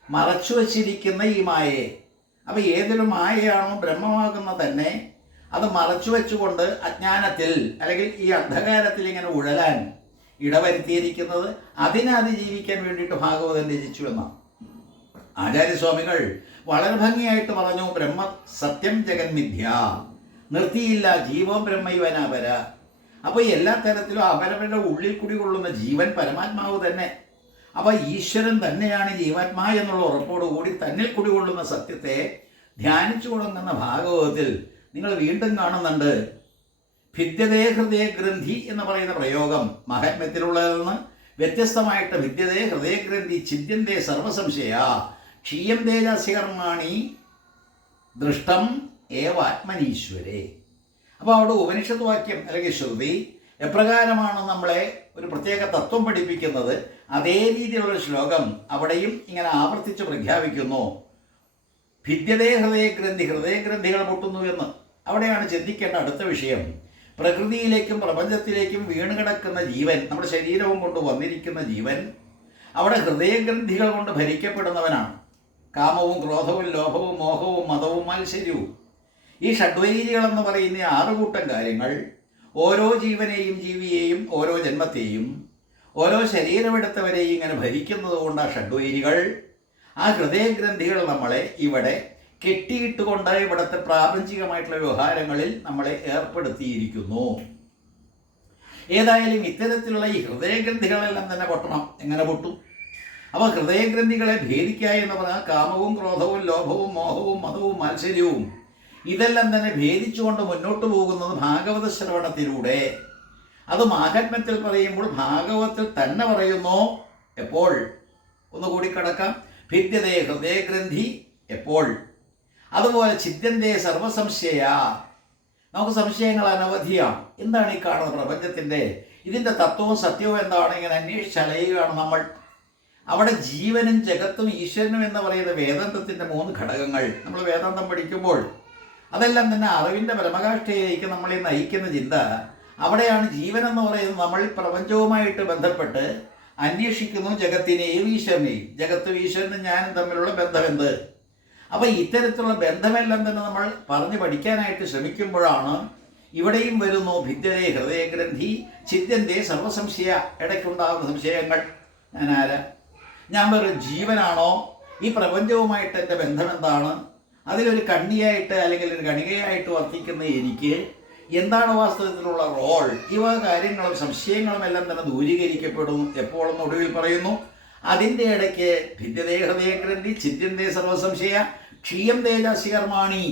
മറച്ചു വച്ചിരിക്കുന്ന ഈ മായയെ. അപ്പോൾ ഏതൊരു മായയാണോ ബ്രഹ്മമാകുന്ന തന്നെ അത് മറച്ചു വെച്ചുകൊണ്ട് അജ്ഞാനത്തിൽ, അല്ലെങ്കിൽ ഈ അന്ധകാരത്തിൽ ഇങ്ങനെ ഉഴലാൻ ഇടവരുത്തിയിരിക്കുന്നത്, അതിനെ അതിജീവിക്കാൻ വേണ്ടിയിട്ട് ഭാഗവതം രചിച്ചു എന്നാണ്. ആചാര്യസ്വാമികൾ വളരെ ഭംഗിയായിട്ട് പറഞ്ഞു, ബ്രഹ്മ സത്യം ജഗന്മിഥ്യ, നിർത്തിയില്ല, ജീവോ ബ്രഹ്മൈവനാപര. അപ്പോൾ എല്ലാ തരത്തിലും അവരവരുടെ ഉള്ളിൽ കുടികൊള്ളുന്ന ജീവൻ പരമാത്മാവ് തന്നെ. അപ്പോൾ ഈശ്വരൻ തന്നെയാണ് ജീവാത്മാ എന്നുള്ള ഉറപ്പോടുകൂടി തന്നിൽ കുടികൊള്ളുന്ന സത്യത്തെ ധ്യാനിച്ചു തുടങ്ങുന്ന ഭാഗവതത്തിൽ നിങ്ങൾ വീണ്ടും കാണുന്നുണ്ട്. ഭിദ്യതേ ഹൃദയഗ്രന്ഥി എന്ന് പറയുന്ന പ്രയോഗം മഹാത്മ്യത്തിലുള്ളതിൽ നിന്ന് വ്യത്യസ്തമായിട്ട് ഭിദ്യതേ ഹൃദയഗ്രന്ഥി ഛിദ്യന്തേ സർവസംശയ ക്ഷീയം തേജസ്യകർമാണി ദൃഷ്ടം ഏവ ആത്മനീശ്വരേ. അപ്പോൾ അവിടെ ഉപനിഷത്ത് വാക്യം അല്ലെങ്കിൽ ശ്രുതി എപ്രകാരമാണ് നമ്മളെ ഒരു പ്രത്യേക തത്വം പഠിപ്പിക്കുന്നത്, അതേ രീതിയിലുള്ള ശ്ലോകം അവിടെയും ഇങ്ങനെ ആവർത്തിച്ച് പ്രഖ്യാപിക്കുന്നു. ഭിദ്യതേ ഹൃദയഗ്രന്ഥി, ഹൃദയഗ്രന്ഥികൾ പൊട്ടുന്നു എന്ന്. അവിടെയാണ് ചിന്തിക്കേണ്ട അടുത്ത വിഷയം. പ്രകൃതിയിലേക്കും പ്രപഞ്ചത്തിലേക്കും വീണുകിടക്കുന്ന ജീവൻ, നമ്മുടെ ശരീരവും കൊണ്ട് വന്നിരിക്കുന്ന ജീവൻ അവിടെ ഹൃദയഗ്രന്ഥികൾ കൊണ്ട് ഭരിക്കപ്പെടുന്നവനാണ്. കാമവും ക്രോധവും ലോഭവും മോഹവും മതവും മാത്സര്യവും, ഈ ഷഡ്വൈരികളെന്ന് പറയുന്ന 6 കൂട്ടം കാര്യങ്ങൾ ഓരോ ജീവനെയും ജീവിയെയും ഓരോ ജന്മത്തെയും ഓരോ ശരീരമെടുത്തവരെയും ഇങ്ങനെ ഭരിക്കുന്നത് കൊണ്ട് ആ ഷഡ്വൈരികൾ, ആ ഹൃദയഗ്രന്ഥികൾ നമ്മളെ ഇവിടെ കെട്ടിയിട്ടുകൊണ്ട് ഇവിടുത്തെ പ്രാപഞ്ചികമായിട്ടുള്ള വ്യവഹാരങ്ങളിൽ നമ്മളെ ഏർപ്പെടുത്തിയിരിക്കുന്നു. ഏതായാലും ഇത്തരത്തിലുള്ള ഈ ഹൃദയഗ്രന്ഥികളെല്ലാം തന്നെ പൊട്ടണം. എങ്ങനെ പൊട്ടും? അപ്പോൾ ഹൃദയഗ്രന്ഥികളെ ഭേദിക്കുക എന്ന് പറഞ്ഞാൽ കാമവും ക്രോധവും ലോഭവും മോഹവും മതവും മാത്സര്യവും ഇതെല്ലാം തന്നെ ഭേദിച്ചുകൊണ്ട് മുന്നോട്ട് പോകുന്നത് ഭാഗവത ശ്രവണത്തിലൂടെ. അത് മാഹാത്മ്യത്തിൽ പറയുമ്പോൾ ഭാഗവതത്തിൽ തന്നെ പറയുന്നു. എപ്പോൾ? ഒന്നുകൂടി കടക്കാം. ഭിദ്യതേ ഹൃദയഗ്രന്ഥി എപ്പോൾ? അതുപോലെ ചിത്യന്തേ സർവസംശയ, നമുക്ക് സംശയങ്ങൾ അനവധിയാണ്. എന്താണ് ഈ കാണുന്ന പ്രപഞ്ചത്തിൻ്റെ ഇതിൻ്റെ തത്വവും സത്യവും എന്താണ്? ഇങ്ങനെ അന്വേഷിച്ചലയുകയാണ് നമ്മൾ. അവിടെ ജീവനും ജഗത്തും ഈശ്വരനും എന്ന് പറയുന്ന വേദാന്തത്തിൻ്റെ 3 ഘടകങ്ങൾ നമ്മൾ വേദാന്തം പഠിക്കുമ്പോൾ അതെല്ലാം തന്നെ അറിവിൻ്റെ പരമകാഷ്ഠയിലേക്ക് നമ്മളെ നയിക്കുന്ന ചിന്ത. അവിടെയാണ് ജീവൻ എന്ന് പറയുന്നത് നമ്മൾ പ്രപഞ്ചവുമായിട്ട് ബന്ധപ്പെട്ട് അന്വേഷിക്കുന്നു ജഗത്തിനെയും ഈശ്വരനെയും. ജഗത്തും ഈശ്വരനും ഞാനും തമ്മിലുള്ള ബന്ധമെന്ത്? അപ്പോൾ ഇത്തരത്തിലുള്ള ബന്ധമെല്ലാം തന്നെ നമ്മൾ പറഞ്ഞു പഠിക്കാനായിട്ട് ശ്രമിക്കുമ്പോഴാണ് ഇവിടെയും വരുന്നു ഭിദ്യതേ ഹൃദയഗ്രന്ഥി ചിത്യന്തേ സർവസംശയ. ഇടയ്ക്കുണ്ടാകുന്ന സംശയങ്ങൾ. ഞാൻ ആരാ? ഞാൻ വെറും ജീവനാണോ? ഈ പ്രപഞ്ചവുമായിട്ട് എൻ്റെ ബന്ധം എന്താണ്? അതിലൊരു കണ്ണിയായിട്ട് അല്ലെങ്കിൽ ഒരു കണികയായിട്ട് വർത്തിക്കുന്ന എനിക്ക് എന്താണ് വാസ്തവത്തിലുള്ള റോൾ? ഇവ കാര്യങ്ങളും സംശയങ്ങളും എല്ലാം തന്നെ ദൂരീകരിക്കപ്പെടുന്നു എപ്പോഴെന്ന് ഒടുവിൽ പറയുന്നു. അതിൻ്റെ ഇടയ്ക്ക് ഭിദ്യതേ ഹൃദയഗ്രന്ഥി ചിത്യന്തേ സർവസംശയ ക്ഷീയം തേജാസി കർമാണി.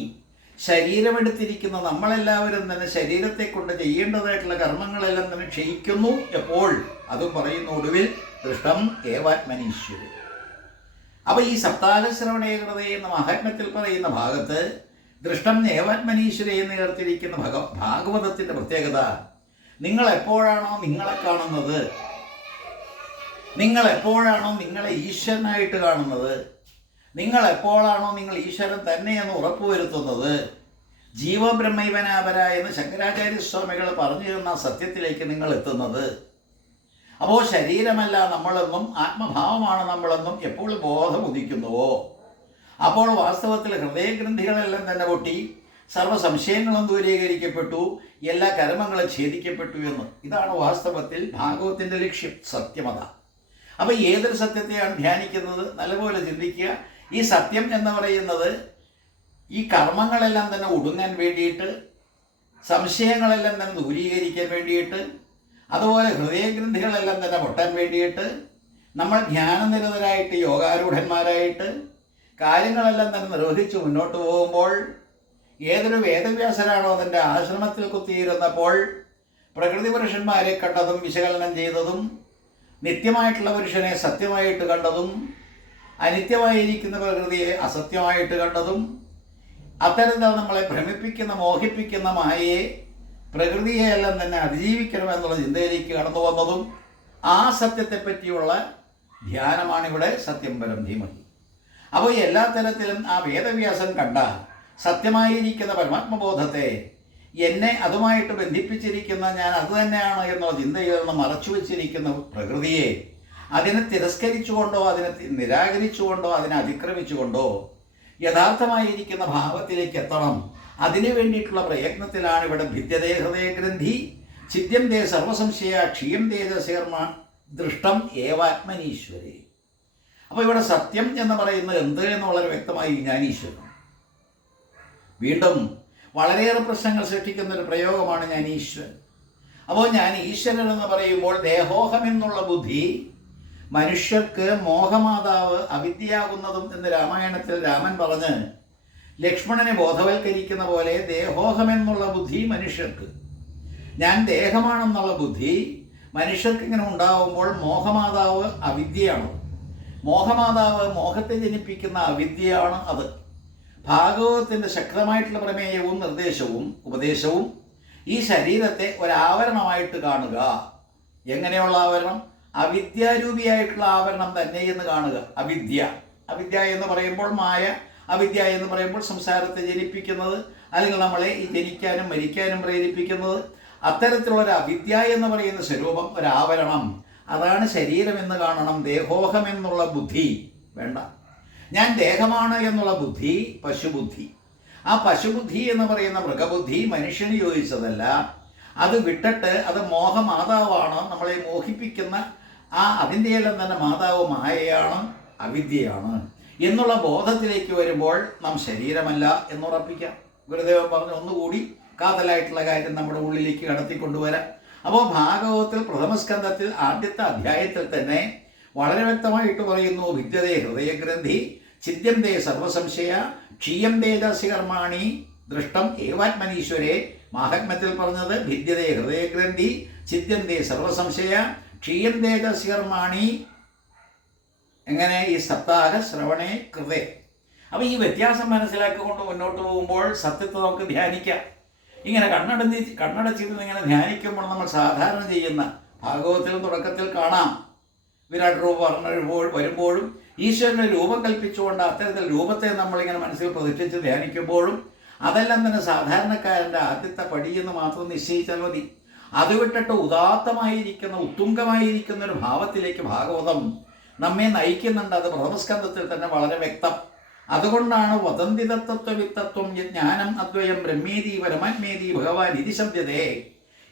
ശരീരമെടുത്തിരിക്കുന്ന നമ്മളെല്ലാവരും തന്നെ ശരീരത്തെ കൊണ്ട് ചെയ്യേണ്ടതായിട്ടുള്ള കർമ്മങ്ങളെല്ലാം തന്നെ ക്ഷയിക്കുന്നു. എപ്പോൾ? അതും പറയുന്നു ഒടുവിൽ ദൃഷ്ടം ഏവാത്മനീശ്വര. അപ്പോൾ ഈ സപ്താഹശ്രവണേ ഹൃദയ എന്ന മഹാത്മ്യത്തിൽ പറയുന്ന ഭാഗത്ത് ദൃഷ്ടം ഏവാത്മനീശ്വര എന്ന് ചേർത്തിരിക്കുന്ന ഭാഗവതത്തിൻ്റെ പ്രത്യേകത, നിങ്ങൾ എപ്പോഴാണോ നിങ്ങളെ കാണുന്നത്, നിങ്ങൾ എപ്പോഴാണോ നിങ്ങളെ ഈശ്വരനായിട്ട് കാണുന്നത്, നിങ്ങൾ എപ്പോഴാണോ നിങ്ങൾ ഈശ്വരൻ തന്നെയെന്ന് ഉറപ്പുവരുത്തുന്നത്, ജീവബ്രഹ്മൈവനാപര എന്ന് ശങ്കരാചാര്യസ്വാമികൾ പറഞ്ഞു തന്ന സത്യത്തിലേക്ക് നിങ്ങൾ എത്തുന്നത്, അപ്പോൾ ശരീരമല്ല നമ്മളെന്നും ആത്മഭാവമാണ് നമ്മളെന്നും എപ്പോൾ ബോധം ഉദിക്കുന്നുവോ അപ്പോൾ വാസ്തവത്തിൽ ഹൃദയഗ്രന്ഥികളെല്ലാം തന്നെ പൊട്ടി സർവ്വസംശയങ്ങളും ദൂരീകരിക്കപ്പെട്ടു, എല്ലാ കർമ്മങ്ങളും ഛേദിക്കപ്പെട്ടു എന്ന്. ഇതാണ് വാസ്തവത്തിൽ ഭാഗവത്തിൻ്റെ ലക്ഷ്യം, സത്യമത. അപ്പോൾ ഏതൊരു സത്യത്തെയാണ് ധ്യാനിക്കുന്നത്? നല്ലപോലെ ചിന്തിക്കുക. ഈ സത്യം എന്ന് പറയുന്നത് ഈ കർമ്മങ്ങളെല്ലാം തന്നെ ഒടുങ്ങാൻ വേണ്ടിയിട്ട്, സംശയങ്ങളെല്ലാം തന്നെ ദൂരീകരിക്കാൻ വേണ്ടിയിട്ട്, അതുപോലെ ഹൃദയഗ്രന്ഥികളെല്ലാം തന്നെ പൊട്ടാൻ വേണ്ടിയിട്ട്, നമ്മൾ ധ്യാനനിരതരായിട്ട് യോഗാരൂഢന്മാരായിട്ട് കാര്യങ്ങളെല്ലാം തന്നെ നിർവഹിച്ച് മുന്നോട്ട് പോകുമ്പോൾ, ഏതൊരു വേദവ്യാസരാണോ അതിൻ്റെ ആശ്രമത്തിൽ കുത്തിയിരുന്നപ്പോൾ പ്രകൃതി പുരുഷന്മാരെ കണ്ടതും വിശകലനം ചെയ്തതും, നിത്യമായിട്ടുള്ള പുരുഷനെ സത്യമായിട്ട് കണ്ടതും, അനിത്യമായിരിക്കുന്ന പ്രകൃതിയെ അസത്യമായിട്ട് കണ്ടതും, അത്തരത്തിൽ നമ്മളെ ഭ്രമിപ്പിക്കുന്ന മോഹിപ്പിക്കുന്ന മായയെ പ്രകൃതിയെയെല്ലാം തന്നെ അതിജീവിക്കണമെന്നുള്ള ചിന്തയിലേക്ക് കടന്നു വന്നതും, ആ സത്യത്തെപ്പറ്റിയുള്ള ധ്യാനമാണിവിടെ സത്യം പരം ധീമഹി. അപ്പോൾ എല്ലാ തരത്തിലും ആ വേദവ്യാസൻ കണ്ട സത്യമായിരിക്കുന്ന പരമാത്മബോധത്തെ, എന്നെ അതുമായിട്ട് ബന്ധിപ്പിച്ചിരിക്കുന്ന ഞാൻ അത് തന്നെയാണ് എന്നുള്ള ചിന്തയിൽ നിന്ന് മറച്ചു വച്ചിരിക്കുന്ന പ്രകൃതിയെ അതിനെ തിരസ്കരിച്ചുകൊണ്ടോ അതിനെ നിരാകരിച്ചുകൊണ്ടോ അതിനെ അതിക്രമിച്ചുകൊണ്ടോ യഥാർത്ഥമായിരിക്കുന്ന ഭാവത്തിലേക്ക് എത്തണം. അതിനു വേണ്ടിയിട്ടുള്ള പ്രയത്നത്തിലാണ് ഇവിടെ ഭിദ്യതേ ഹൃദയഗ്രന്ഥി ചിദ്യം തേ സർവസംശയ ക്ഷീയം തേജസേർമ ദൃഷ്ടം ഏവാത്മനീശ്വരേ. അപ്പോൾ ഇവിടെ സത്യം എന്ന് പറയുന്നത് എന്ത് എന്നുള്ളത് വ്യക്തമായി ജ്ഞാനീശ്വരൻ. വീണ്ടും വളരെയേറെ പ്രശ്നങ്ങൾ സൃഷ്ടിക്കുന്ന ഒരു പ്രയോഗമാണ് ഞാൻ ഈശ്വരൻ. അപ്പോൾ ഞാൻ ഈശ്വരൻ എന്ന് പറയുമ്പോൾ ദേഹോഹം എന്നുള്ള ബുദ്ധി മനുഷ്യർക്ക് മോഹമാതാവ് അവിദ്യയാകുന്നതും എന്ന് രാമായണത്തിൽ രാമൻ പറഞ്ഞ് ലക്ഷ്മണനെ ബോധവൽക്കരിക്കുന്ന പോലെ ദേഹോഹം എന്നുള്ള ബുദ്ധി മനുഷ്യർക്ക്, ഞാൻ ദേഹമാണെന്നുള്ള ബുദ്ധി മനുഷ്യർക്ക് ഇങ്ങനെ ഉണ്ടാവുമ്പോൾ മോഹമാതാവ് അവിദ്യയാണ്. മോഹമാതാവ് മോഹത്തെ ജനിപ്പിക്കുന്ന അവിദ്യയാണ്. അത് ഭാഗവതത്തിൻ്റെ ശക്തമായിട്ടുള്ള പ്രമേയവും നിർദ്ദേശവും ഉപദേശവും ഈ ശരീരത്തെ ഒരാവരണമായിട്ട് കാണുക. എങ്ങനെയുള്ള ആവരണം? അവിദ്യാരൂപിയായിട്ടുള്ള ആവരണം തന്നെ എന്ന് കാണുക. അവിദ്യ, അവിദ്യ എന്ന് പറയുമ്പോൾ മായ, അവിദ്യ എന്ന് പറയുമ്പോൾ സംസാരത്തെ ജനിപ്പിക്കുന്നത്, അല്ലെങ്കിൽ നമ്മളെ ഈ ജനിക്കാനും മരിക്കാനും പ്രേരിപ്പിക്കുന്നത്. അത്തരത്തിലുള്ളൊരു അവിദ്യ എന്ന് പറയുന്ന സ്വരൂപം, ഒരാവരണം, അതാണ് ശരീരം എന്ന് കാണണം. ദേഹോഹം എന്നുള്ള ബുദ്ധി വേണ്ട. ഞാൻ ദേഹമാണ് എന്നുള്ള ബുദ്ധി പശുബുദ്ധി. ആ പശുബുദ്ധി എന്ന് പറയുന്ന മൃഗബുദ്ധി മനുഷ്യന് യോജിച്ചതല്ല. അത് വിട്ടിട്ട് അത് മോഹമാതാവാണ്, നമ്മളെ മോഹിപ്പിക്കുന്ന അതിൻ്റെയെല്ലാം തന്നെ മാതാവ് മായയാണ്, അവിദ്യയാണ് എന്നുള്ള ബോധത്തിലേക്ക് വരുമ്പോൾ നാം ശരീരമല്ല എന്നുറപ്പിക്കാം. ഗുരുദേവൻ പറഞ്ഞു ഒന്നുകൂടി കാതലായിട്ടുള്ള കാര്യം നമ്മുടെ ഉള്ളിലേക്ക് കടത്തിക്കൊണ്ടുവരാം. അപ്പോൾ ഭാഗവതത്തിൽ പ്രഥമസ്കന്ധത്തിൽ ആദ്യത്തെ അധ്യായത്തിൽ തന്നെ വളരെ വ്യക്തമായിട്ട് പറയുന്നു, ഭിദ്യതേ ഹൃദയഗ്രന്ഥി ചിദ്യം തേ സർവസംശയ ക്ഷീയം തേജസി കർമാണി ദൃഷ്ടം ഏവാത്മനീശ്വരേ. മാഹാത്മ്യത്തിൽ പറഞ്ഞത് ഭിദ്യതേ ഹൃദയഗ്രന്ഥി ചിദ്യം തേ സർവസംശയ ക്ഷീയം തേജസി കർമാണി. എങ്ങനെ? ഈ സപ്താഹ ശ്രവണേ കൃതേ. അപ്പോൾ ഈ വ്യത്യാസം മനസ്സിലാക്കിക്കൊണ്ട് മുന്നോട്ട് പോകുമ്പോൾ സത്യത്തെ നമുക്ക് ധ്യാനിക്കാം. ഇങ്ങനെ കണ്ണടച്ചിരുന്ന് ഇങ്ങനെ ധ്യാനിക്കുമ്പോൾ നമ്മൾ സാധാരണ ചെയ്യുന്ന ഭാഗവതത്തിലും തുടക്കത്തിൽ കാണാം, വിരാട് രൂപം വരുമ്പോഴും ഈശ്വരന് രൂപം കൽപ്പിച്ചുകൊണ്ട് അത്തരത്തിൽ രൂപത്തെ നമ്മളിങ്ങനെ മനസ്സിൽ പ്രതിഷ്ഠിച്ച് ധ്യാനിക്കുമ്പോഴും അതെല്ലാം തന്നെ സാധാരണക്കാരൻ്റെ ആദ്യത്തെ പടിയെന്ന് മാത്രം നിശ്ചയിച്ചാൽ മതി. അത് വിട്ടിട്ട് ഉദാത്തമായിരിക്കുന്ന ഉത്തുംഗമായിരിക്കുന്ന ഒരു ഭാവത്തിലേക്ക് ഭാഗവതം നമ്മെ നയിക്കുന്നുണ്ട്. അത് പ്രഥമസ്കന്ധത്തിൽ തന്നെ വളരെ വ്യക്തം. അതുകൊണ്ടാണ് വദന്തി തത്വവിത്തത്വം ജ്ഞാനം അദ്വയം ബ്രഹ്മേതി പരമാത്മേതി ഭഗവാൻ ഇതി ശബ്ദതേ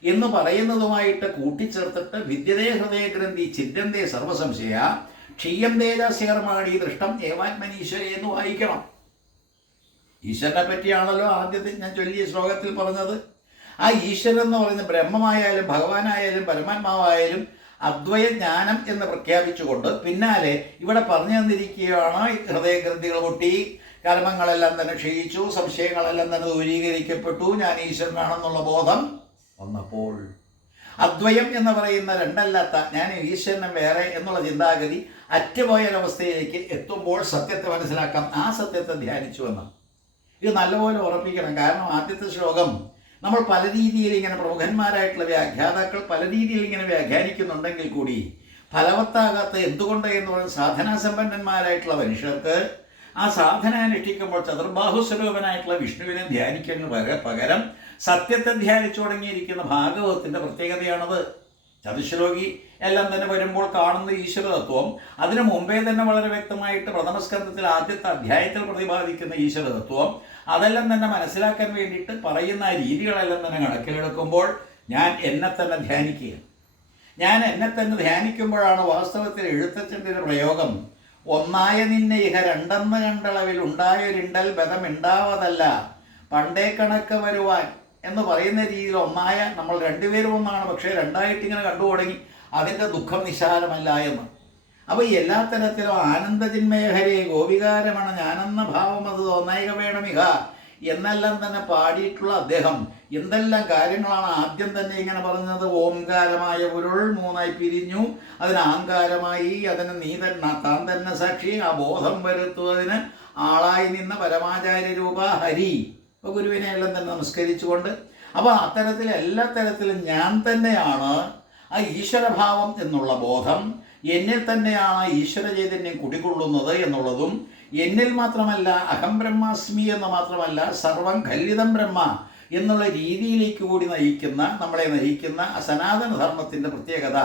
എന്ന് പറയുന്നതുമായിട്ട് കൂട്ടിച്ചേർത്തിട്ട് വിദ്യതേ ഹൃദയഗ്രന്ഥി ഛിദ്യന്തേ സർവസംശയ ക്ഷീയം തേജസ്യകർമാണി ദൃഷ്ടം ഏവാത്മനീശ്വരേ എന്ന് വായിക്കണം. ഈശ്വരനെ പറ്റിയാണല്ലോ ആദ്യത്തെ ഞാൻ ചൊല്ലിയ ശ്ലോകത്തിൽ പറഞ്ഞത്. ആ ഈശ്വരൻ എന്ന് പറയുന്നത് ബ്രഹ്മമായാലും ഭഗവാനായാലും പരമാത്മാവായാലും അദ്വയ ജ്ഞാനം എന്ന് പ്രഖ്യാപിച്ചുകൊണ്ട് പിന്നാലെ ഇവിടെ പറഞ്ഞു തന്നിരിക്കുകയാണ്, ഹൃദയഗ്രന്ഥികൾ പൊട്ടി, കർമ്മങ്ങളെല്ലാം തന്നെ ക്ഷയിച്ചു, സംശയങ്ങളെല്ലാം തന്നെ ദൂരീകരിക്കപ്പെട്ടു, ഞാൻ ഈശ്വരനാണെന്നുള്ള ബോധം വന്നപ്പോൾ അദ്വയം എന്ന് പറയുന്ന രണ്ടല്ലാത്ത ഞാൻ ഈശ്വരനും വേറെ എന്നുള്ള ചിന്താഗതി അറ്റുപോയൊരവസ്ഥയിലേക്ക് എത്തുമ്പോൾ സത്യത്തെ മനസ്സിലാക്കാം. ആ സത്യത്തെ ധ്യാനിച്ചു എന്ന് ഇത് നല്ലപോലെ ഉറപ്പിക്കണം. കാരണം ആദ്യത്തെ ശ്ലോകം നമ്മൾ പല രീതിയിൽ ഇങ്ങനെ പ്രമുഖന്മാരായിട്ടുള്ള വ്യാഖ്യാതാക്കൾ പല രീതിയിൽ ഇങ്ങനെ വ്യാഖ്യാനിക്കുന്നുണ്ടെങ്കിൽ കൂടി ഫലവത്താകാത്ത എന്തുകൊണ്ട് എന്ന് പറയുന്ന സാധനാസമ്പന്നന്മാരായിട്ടുള്ള മനുഷ്യർക്ക് ആ സാധന അനുഷ്ഠിക്കുമ്പോൾ ചതുർബാഹുസ്വരൂപനായിട്ടുള്ള വിഷ്ണുവിനെ ധ്യാനിക്കുന്നതിന് പകരം സത്യത്തെ ധ്യാനിച്ചു തുടങ്ങിയിരിക്കുന്ന ഭാഗവതത്തിൻ്റെ പ്രത്യേകതയാണത്. ചതുശ്ലോകി എല്ലാം തന്നെ വരുമ്പോൾ കാണുന്ന ഈശ്വരതത്വം അതിനു മുമ്പേ തന്നെ വളരെ വ്യക്തമായിട്ട് പ്രഥമസ്കന്ധത്തിൽ ആദ്യത്തെ അധ്യായത്തിൽ പ്രതിപാദിക്കുന്ന ഈശ്വരതത്വം അതെല്ലാം തന്നെ മനസ്സിലാക്കാൻ വേണ്ടിയിട്ട് പറയുന്ന രീതികളെല്ലാം തന്നെ കണക്കിലെടുക്കുമ്പോൾ ഞാൻ എന്നെ തന്നെ ധ്യാനിക്കുക. ഞാൻ എന്നെ തന്നെ ധ്യാനിക്കുമ്പോഴാണ് വാസ്തവത്തിൽ എഴുത്തച്ഛൻ്റെ ഒരു പ്രയോഗം, ഒന്നായ നിന്നെ ഇഹ രണ്ടെന്ന് കണ്ടളവിൽ ഉണ്ടായൊരിണ്ടൽ ബലമുണ്ടാവതല്ല പണ്ടേ കണക്ക് വരുവാൻ എന്ന് പറയുന്ന രീതിയിൽ ഒന്നായ നമ്മൾ രണ്ടുപേരും ഒന്നാണ്, പക്ഷേ രണ്ടായിട്ട് ഇങ്ങനെ കണ്ടു തുടങ്ങി, അതിൻ്റെ ദുഃഖം നിശാലമല്ല എന്ന്. അപ്പോൾ എല്ലാ തരത്തിലും ആനന്ദജിന്മയഹരേ ഗോപികാരമണ ഞാനെന്ന ഭാവം അത് തോന്നായിക വേണമിക എന്നെല്ലാം തന്നെ പാടിയിട്ടുള്ള അദ്ദേഹം എന്തെല്ലാം കാര്യങ്ങളാണ് ആദ്യം തന്നെ ഇങ്ങനെ പറഞ്ഞത്. ഓംകാരമായ പൊരുൾ മൂന്നായി പിരിഞ്ഞു, അതിന് ആങ്കാരമായി, അതിന് നീ തന്നെ താൻ തന്നെ സാക്ഷി, ആ ബോധം വരുത്തുന്നതിന് ആളായി നിന്ന പരമാചാര്യ രൂപ ഹരി. അപ്പോൾ ഗുരുവിനെ എല്ലാം തന്നെ നമസ്കരിച്ചുകൊണ്ട് അപ്പോൾ അത്തരത്തിൽ എല്ലാ തരത്തിലും ഞാൻ തന്നെയാണ് ആ ഈശ്വരഭാവം എന്നുള്ള ബോധം, എന്നിൽ തന്നെയാണ് ഈശ്വര ചൈതന്യം കുടികൊള്ളുന്നത് എന്നുള്ളതും, എന്നിൽ മാത്രമല്ല അഹം ബ്രഹ്മാസ്മി എന്ന് മാത്രമല്ല സർവം ഖല്ലിതം ബ്രഹ്മ എന്നുള്ള രീതിയിലേക്ക് കൂടി നമ്മളെ നയിക്കുന്ന സനാതന ധർമ്മത്തിൻ്റെ പ്രത്യേകത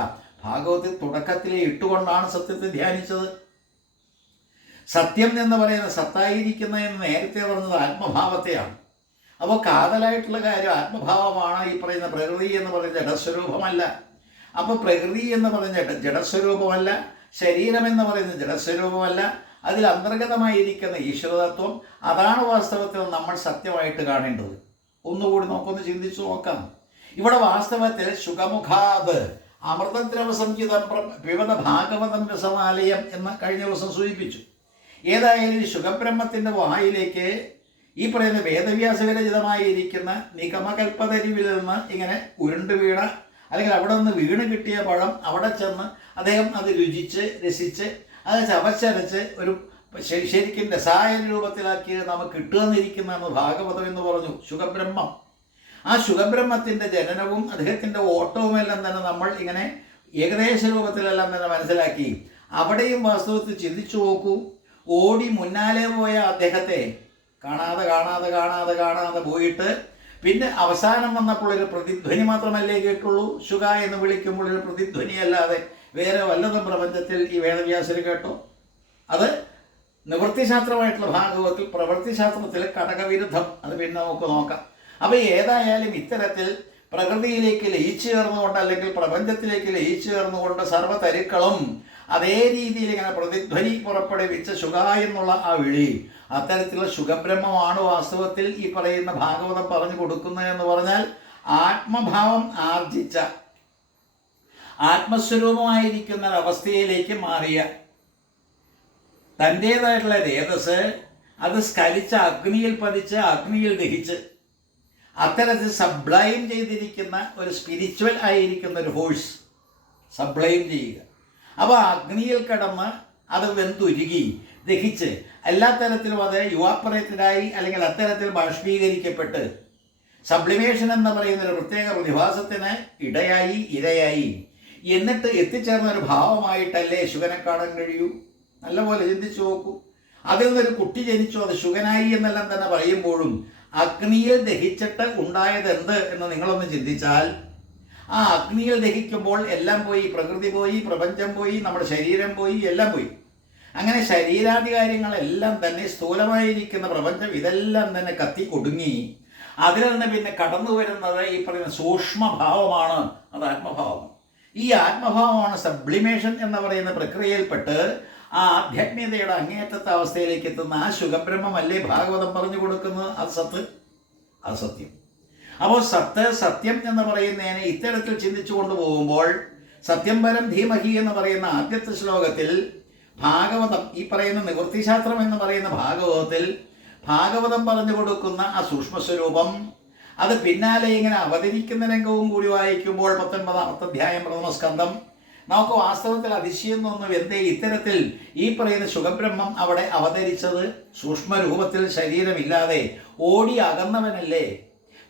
ഭാഗവത്തിൽ തുടക്കത്തിലെ ഇട്ടുകൊണ്ടാണ് സത്യത്തെ ധ്യാനിച്ചത്. സത്യം എന്ന് പറയുന്ന സത്തായിരിക്കുന്ന എന്ന് നേരത്തെ പറഞ്ഞത് ആത്മഭാവത്തെയാണ്. അപ്പോൾ കാതലായിട്ടുള്ള കാര്യം ആത്മഭാവമാണ്. ഈ പറയുന്ന പ്രകൃതി എന്ന് പറയുന്ന ജഡസ്വരൂപമല്ല. അപ്പോൾ പ്രകൃതി എന്ന് പറയുന്ന ജഡസ്വരൂപമല്ല, ശരീരം എന്ന് പറയുന്ന ജഡസ്വരൂപമല്ല, അതിൽ അന്തർഗതമായിരിക്കുന്ന ഈശ്വരതത്വം അതാണ് വാസ്തവത്തിൽ നമ്മൾ സത്യമായിട്ട് കാണേണ്ടത്. ഒന്നുകൂടി നമുക്കൊന്ന് ചിന്തിച്ചു നോക്കാം. ഇവിടെ വാസ്തവത്തിൽ ശുഖമുഖാത് അമൃതദ്രവസംഹിതം വിവധ ഭാഗവതം രസമാലയം എന്ന് കഴിഞ്ഞ ദിവസം സൂചിപ്പിച്ചു. ഏതായാലും ശുഖബ്രഹ്മത്തിൻ്റെ വായിലേക്ക് ഈ പറയുന്ന വേദവ്യാസവിരചിതമായിരിക്കുന്ന നിഗമകൽപ്പതരിവിൽ നിന്ന് ഇങ്ങനെ ഉരുണ്ട് വീണ അല്ലെങ്കിൽ അവിടെ നിന്ന് വീണ് കിട്ടിയ പഴം അവിടെ ചെന്ന് അദ്ദേഹം അത് രുചിച്ച് രസിച്ച് അത് ചവച്ചരച്ച് ഒരു ശരിക്കും രസായന രൂപത്തിലാക്കി നമുക്ക് കിട്ടുമെന്നിരിക്കുന്നതാണ് ഭാഗവതം എന്ന് പറഞ്ഞു. ശുഖബ്രഹ്മം, ആ ശുഖബ്രഹ്മത്തിൻ്റെ ജനനവും അദ്ദേഹത്തിൻ്റെ ഓട്ടവും എല്ലാം തന്നെ നമ്മൾ ഇങ്ങനെ ഏകദേശ രൂപത്തിലെല്ലാം തന്നെ മനസ്സിലാക്കി. അവിടെയും വാസ്തവത്തിൽ ചിന്തിച്ചു നോക്കൂ. ഓടി മുന്നാലെ പോയ അദ്ദേഹത്തെ കാണാതെ പോയിട്ട് പിന്നെ അവസാനം വന്നപ്പോൾ ഒരു പ്രതിധ്വനി മാത്രമല്ലേ കേട്ടുള്ളൂ. ശുക എന്ന് വിളിക്കുമ്പോൾ ഒരു പ്രതിധ്വനിയല്ലാതെ വേറെ വല്ലതും പ്രപഞ്ചത്തിൽ ഈ വേദവ്യാസർ കേട്ടോ? അത് നിവൃത്തിശാസ്ത്രമായിട്ടുള്ള ഭാഗവത്തിൽ പ്രവൃത്തിശാസ്ത്രത്തിൽ കടകവിരുദ്ധം. അത് പിന്നെ നമുക്ക് നോക്കാം. അപ്പോൾ ഏതായാലും ഇത്തരത്തിൽ പ്രകൃതിയിലേക്ക് ലയിച്ചു ചേർന്നുകൊണ്ട് അല്ലെങ്കിൽ പ്രപഞ്ചത്തിലേക്ക് ലയിച്ചു ചേർന്നുകൊണ്ട് സർവ്വതരുക്കളും അതേ രീതിയിൽ ഇങ്ങനെ പ്രതിധ്വനി പുറപ്പെടുവിച്ച ശുക എന്നുള്ള ആ വിളി, അത്തരത്തിലുള്ള ശുഖബ്രഹ്മമാണ് വാസ്തവത്തിൽ ഈ പറയുന്ന ഭാഗവതം പറഞ്ഞു കൊടുക്കുന്നത് എന്ന് പറഞ്ഞാൽ ആത്മഭാവം ആർജിച്ച ആത്മസ്വരൂപമായിരിക്കുന്ന ഒരവസ്ഥയിലേക്ക് മാറിയ തൻ്റേതായിട്ടുള്ള രേതസ് അത് സ്കലിച്ച അഗ്നിയിൽ പതിച്ച് അഗ്നിയിൽ ദഹിച്ച് അത്തരത്തിൽ സബ്ലൈം ചെയ്തിരിക്കുന്ന ഒരു സ്പിരിച്വൽ ആയിരിക്കുന്ന ഒരു ഫോഴ്സ് സബ്ലൈം ചെയ്യുക. അപ്പോൾ അഗ്നിയിൽ കിടന്ന് അത് വെന്തുരുകി ദഹിച്ച് എല്ലാ തരത്തിലും അത് യുവാപ്പറേറ്റഡായി അല്ലെങ്കിൽ അത്തരത്തിൽ ബാഷ്പീകരിക്കപ്പെട്ട് സബ്ലിമേഷൻ എന്ന് പറയുന്ന ഒരു പ്രത്യേക പ്രതിഭാസത്തിന് ഇരയായി എന്നിട്ട് എത്തിച്ചേർന്ന ഒരു ഭാവമായിട്ടല്ലേ ശുഗനെ കാണാൻ കഴിയൂ? നല്ലപോലെ ചിന്തിച്ചു നോക്കൂ. അതിൽ നിന്നൊരു കുട്ടി ജനിച്ചു, അത് ശുഗനായി എന്നെല്ലാം തന്നെ പറയുമ്പോഴും അഗ്നിയിൽ ദഹിച്ചിട്ട് ഉണ്ടായത് എന്ത് എന്ന് നിങ്ങളൊന്ന് ചിന്തിച്ചാൽ, ആ അഗ്നിയിൽ ദഹിക്കുമ്പോൾ എല്ലാം പോയി, പ്രകൃതി പോയി, പ്രപഞ്ചം പോയി, നമ്മുടെ ശരീരം പോയി, എല്ലാം പോയി. അങ്ങനെ ശരീരാദി കാര്യങ്ങളെല്ലാം തന്നെ സ്ഥൂലമായിരിക്കുന്ന പ്രപഞ്ചം ഇതെല്ലാം തന്നെ കത്തി കൊടുങ്ങി അതിൽ നിന്ന് പിന്നെ കടന്നു വരുന്നത് ഈ പറയുന്ന സൂക്ഷ്മഭാവമാണ്, അത് ആത്മഭാവം. ഈ ആത്മഭാവമാണ് സബ്ലിമേഷൻ എന്ന് പറയുന്ന പ്രക്രിയയിൽപ്പെട്ട് ആ ആധ്യാത്മികതയുടെ അങ്ങേയറ്റത്തെ അവസ്ഥയിലേക്ക് എത്തുന്ന ആ ശുഖബ്രഹ്മമല്ലേ ഭാഗവതം പറഞ്ഞു കൊടുക്കുന്നത്? അത് സത്യം. അപ്പോൾ സത്യം എന്ന് പറയുന്നതിനെ ഇത്തരത്തിൽ ചിന്തിച്ചു കൊണ്ടുപോകുമ്പോൾ സത്യം പരം ധീമഹി എന്ന് പറയുന്ന ആദ്യത്തെ ശ്ലോകത്തിൽ ഭാഗവതം, ഈ പറയുന്ന നിവൃത്തിശാസ്ത്രം എന്ന് പറയുന്ന ഭാഗവതം പറഞ്ഞു കൊടുക്കുന്ന ആ സൂക്ഷ്മസ്വരൂപം, അത് പിന്നാലെ ഇങ്ങനെ അവതരിക്കുന്ന രംഗവും കൂടി വായിക്കുമ്പോൾ 19-ാമത്തെ അധ്യായം പ്രഥമസ്കന്ധം, നമുക്ക് വാസ്തവത്തിൽ അതിശയം തോന്നും. എന്തേ ഇത്തരത്തിൽ ഈ പറയുന്ന ശുഖബ്രഹ്മം അവിടെ അവതരിച്ചത്? സൂക്ഷ്മരൂപത്തിൽ ശരീരമില്ലാതെ ഓടി അകന്നവനല്ലേ?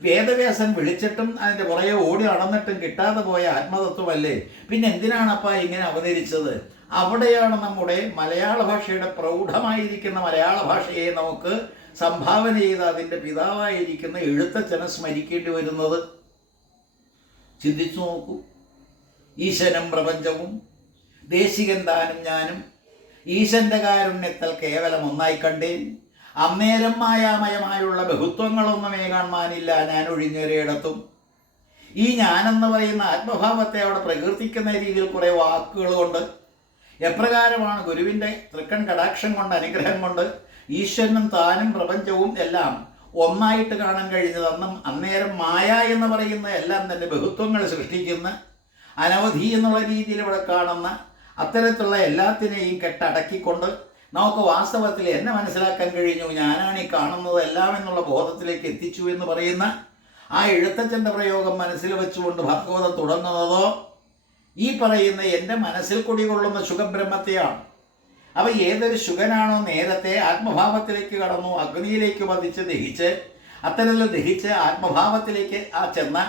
വേദവ്യാസൻ വിളിച്ചിട്ടും അതിൻ്റെ പുറകെ ഓടി നടന്നിട്ടും കിട്ടാതെ പോയ ആത്മതത്വമല്ലേ? പിന്നെ എന്തിനാണപ്പാ ഇങ്ങനെ അവതരിച്ചത്? അവിടെയാണ് നമ്മുടെ മലയാള ഭാഷയുടെ പ്രൗഢമായിരിക്കുന്ന മലയാള ഭാഷയെ നമുക്ക് സംഭാവന ചെയ്ത അതിൻ്റെ പിതാവായിരിക്കുന്ന എഴുത്തച്ഛനെ സ്മരിക്കേണ്ടി വരുന്നത്. ചിന്തിച്ചു നോക്കൂ. ഈശനും പ്രപഞ്ചവും ദേശികൻ താനും ഞാനും ഈശന്റെ കാരുണ്യത്തിൽ കേവലം ഒന്നായി കണ്ടേൻ, അന്നേരം മായാമയമായുള്ള ബഹുത്വങ്ങളൊന്നുമേ കാണാനില്ല ഞാൻ ഒഴിഞ്ഞൊരിടത്തും. ഈ ഞാനെന്ന് പറയുന്ന ആത്മഭാവത്തെ അവിടെ പ്രകീർത്തിക്കുന്ന രീതിയിൽ കുറേ വാക്കുകൾ കൊണ്ട് എപ്രകാരമാണ് ഗുരുവിൻ്റെ തൃക്കൺ കടാക്ഷം കൊണ്ട്, അനുഗ്രഹം കൊണ്ട് ഈശ്വരനും താനും പ്രപഞ്ചവും എല്ലാം ഒന്നായിട്ട് കാണാൻ കഴിഞ്ഞത്. അന്നേരം മായ എന്ന് പറയുന്ന എല്ലാം തന്നെ ബഹുത്വങ്ങൾ സൃഷ്ടിക്കുന്ന, അനവധി എന്നുള്ള രീതിയിൽ ഇവിടെ കാണുന്ന അത്തരത്തിലുള്ള എല്ലാത്തിനെയും കെട്ടടക്കിക്കൊണ്ട് നമുക്ക് വാസ്തവത്തിൽ എന്നെ മനസ്സിലാക്കാൻ കഴിഞ്ഞു, ഞാനാണ് ഈ കാണുന്നത് എല്ലാം എന്നുള്ള ബോധത്തിലേക്ക് എത്തിച്ചു എന്ന് പറയുന്ന ആ എഴുത്തച്ഛൻ്റെ പ്രയോഗം മനസ്സിൽ വെച്ചുകൊണ്ട് ഭാഗവതം തുടങ്ങുന്നതോ ഈ പറയുന്ന എൻ്റെ മനസ്സിൽ കുടികൊള്ളുന്ന ശുഖബ്രഹ്മത്തെയാണ്. അവ ഏതൊരു ശുഖനാണോ നേരത്തെ ആത്മഭാവത്തിലേക്ക് കടന്നു, അഗ്നിയിലേക്ക് പതിച്ച് ദഹിച്ച്, അത്തരത്തിൽ ദഹിച്ച് ആത്മഭാവത്തിലേക്ക് ചെന്ന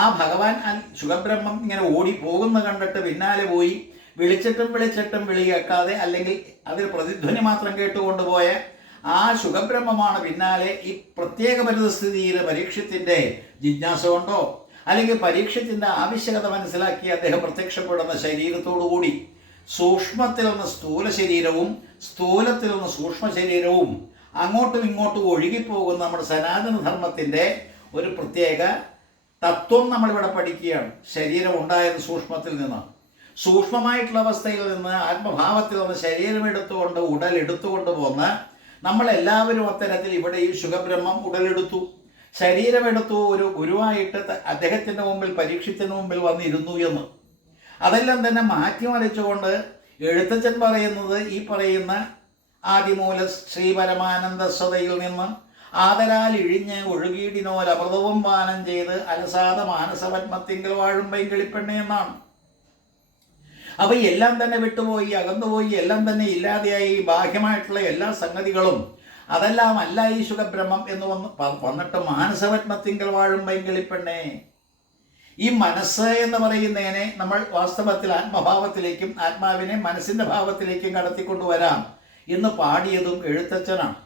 ആ ഭഗവാൻ ശുഖബ്രഹ്മം ഇങ്ങനെ ഓടി പോകുന്ന കണ്ടിട്ട് പിന്നാലെ പോയി വിളിച്ചിട്ടും വിളി കേൾക്കാതെ, അല്ലെങ്കിൽ അതിൽ പ്രതിധ്വനി മാത്രം കേട്ടുകൊണ്ടുപോയ ആ ശുഖബ്രഹ്മമാണ് പിന്നാലെ ഈ പ്രത്യേക പരിതസ്ഥിതിയിൽ പരീക്ഷത്തിൻ്റെ ജിജ്ഞാസ കൊണ്ടോ അല്ലെങ്കിൽ പരീക്ഷത്തിൻ്റെ ആവശ്യകത മനസ്സിലാക്കി അദ്ദേഹം പ്രത്യക്ഷപ്പെടുന്ന ശരീരത്തോടുകൂടി സൂക്ഷ്മത്തിൽ നിന്ന് സ്ഥൂല ശരീരവും സ്ഥൂലത്തിൽ നിന്ന് സൂക്ഷ്മ ശരീരവും അങ്ങോട്ടും ഇങ്ങോട്ടും ഒഴുകിപ്പോകുന്ന നമ്മുടെ സനാതനധർമ്മത്തിൻ്റെ ഒരു പ്രത്യേക തത്വം നമ്മളിവിടെ പഠിക്കുകയാണ്. ശരീരം ഉണ്ടായത് സൂക്ഷ്മത്തിൽ നിന്ന്, സൂക്ഷ്മമായിട്ടുള്ള അവസ്ഥയിൽ നിന്ന് ആത്മഭാവത്തിൽ നിന്ന് ശരീരം എടുത്തുകൊണ്ട് ഉടലെടുത്തുകൊണ്ട് പോന്ന് നമ്മളെല്ലാവരും അത്തരത്തിൽ ഇവിടെ ഈ ശുഖബ്രഹ്മം ഉടലെടുത്തു, ശരീരമെടുത്തു, ഒരു ഗുരുവായിട്ട് അദ്ദേഹത്തിൻ്റെ മുമ്പിൽ പരീക്ഷത്തിന് മുമ്പിൽ വന്നിരുന്നു എന്ന്. അതെല്ലാം തന്നെ മാറ്റിമറിച്ചുകൊണ്ട് എഴുത്തച്ഛൻ പറയുന്നത് ഈ പറയുന്ന ആദിമൂല ശ്രീ പരമാനന്ദ സ്വതയിൽ നിന്ന് ആദരാൽ ഇഴിഞ്ഞ് ഒഴുകിയിടിനോൽ അമൃതവും പാനം ചെയ്ത് അലസാത മാനസപത്മത്തിങ്കൽ വാഴും പൈങ്കിളിപ്പെണ്ണ എന്നാണ്. അപ്പൊ എല്ലാം തന്നെ വിട്ടുപോയി, അകന്നുപോയി, എല്ലാം തന്നെ ഇല്ലാതെയായി, ബാഹ്യമായിട്ടുള്ള എല്ലാ സംഗതികളും അതെല്ലാം അല്ല ഈ ശുഖബ്രഹ്മം എന്ന് വന്നിട്ട് മാനസപത്മത്തിങ്കൽ വാഴും പൈങ്കിളിപ്പെണ്ണേ. ഈ മനസ്സ് എന്ന് പറയുന്നതിനെ നമ്മൾ വാസ്തവത്തിൽ ആത്മഭാവത്തിലേക്കും ആത്മാവിനെ മനസ്സിൻ്റെ ഭാവത്തിലേക്കും കടത്തിക്കൊണ്ടുവരാം എന്ന് പാടിയതും എഴുത്തച്ഛനാണ്.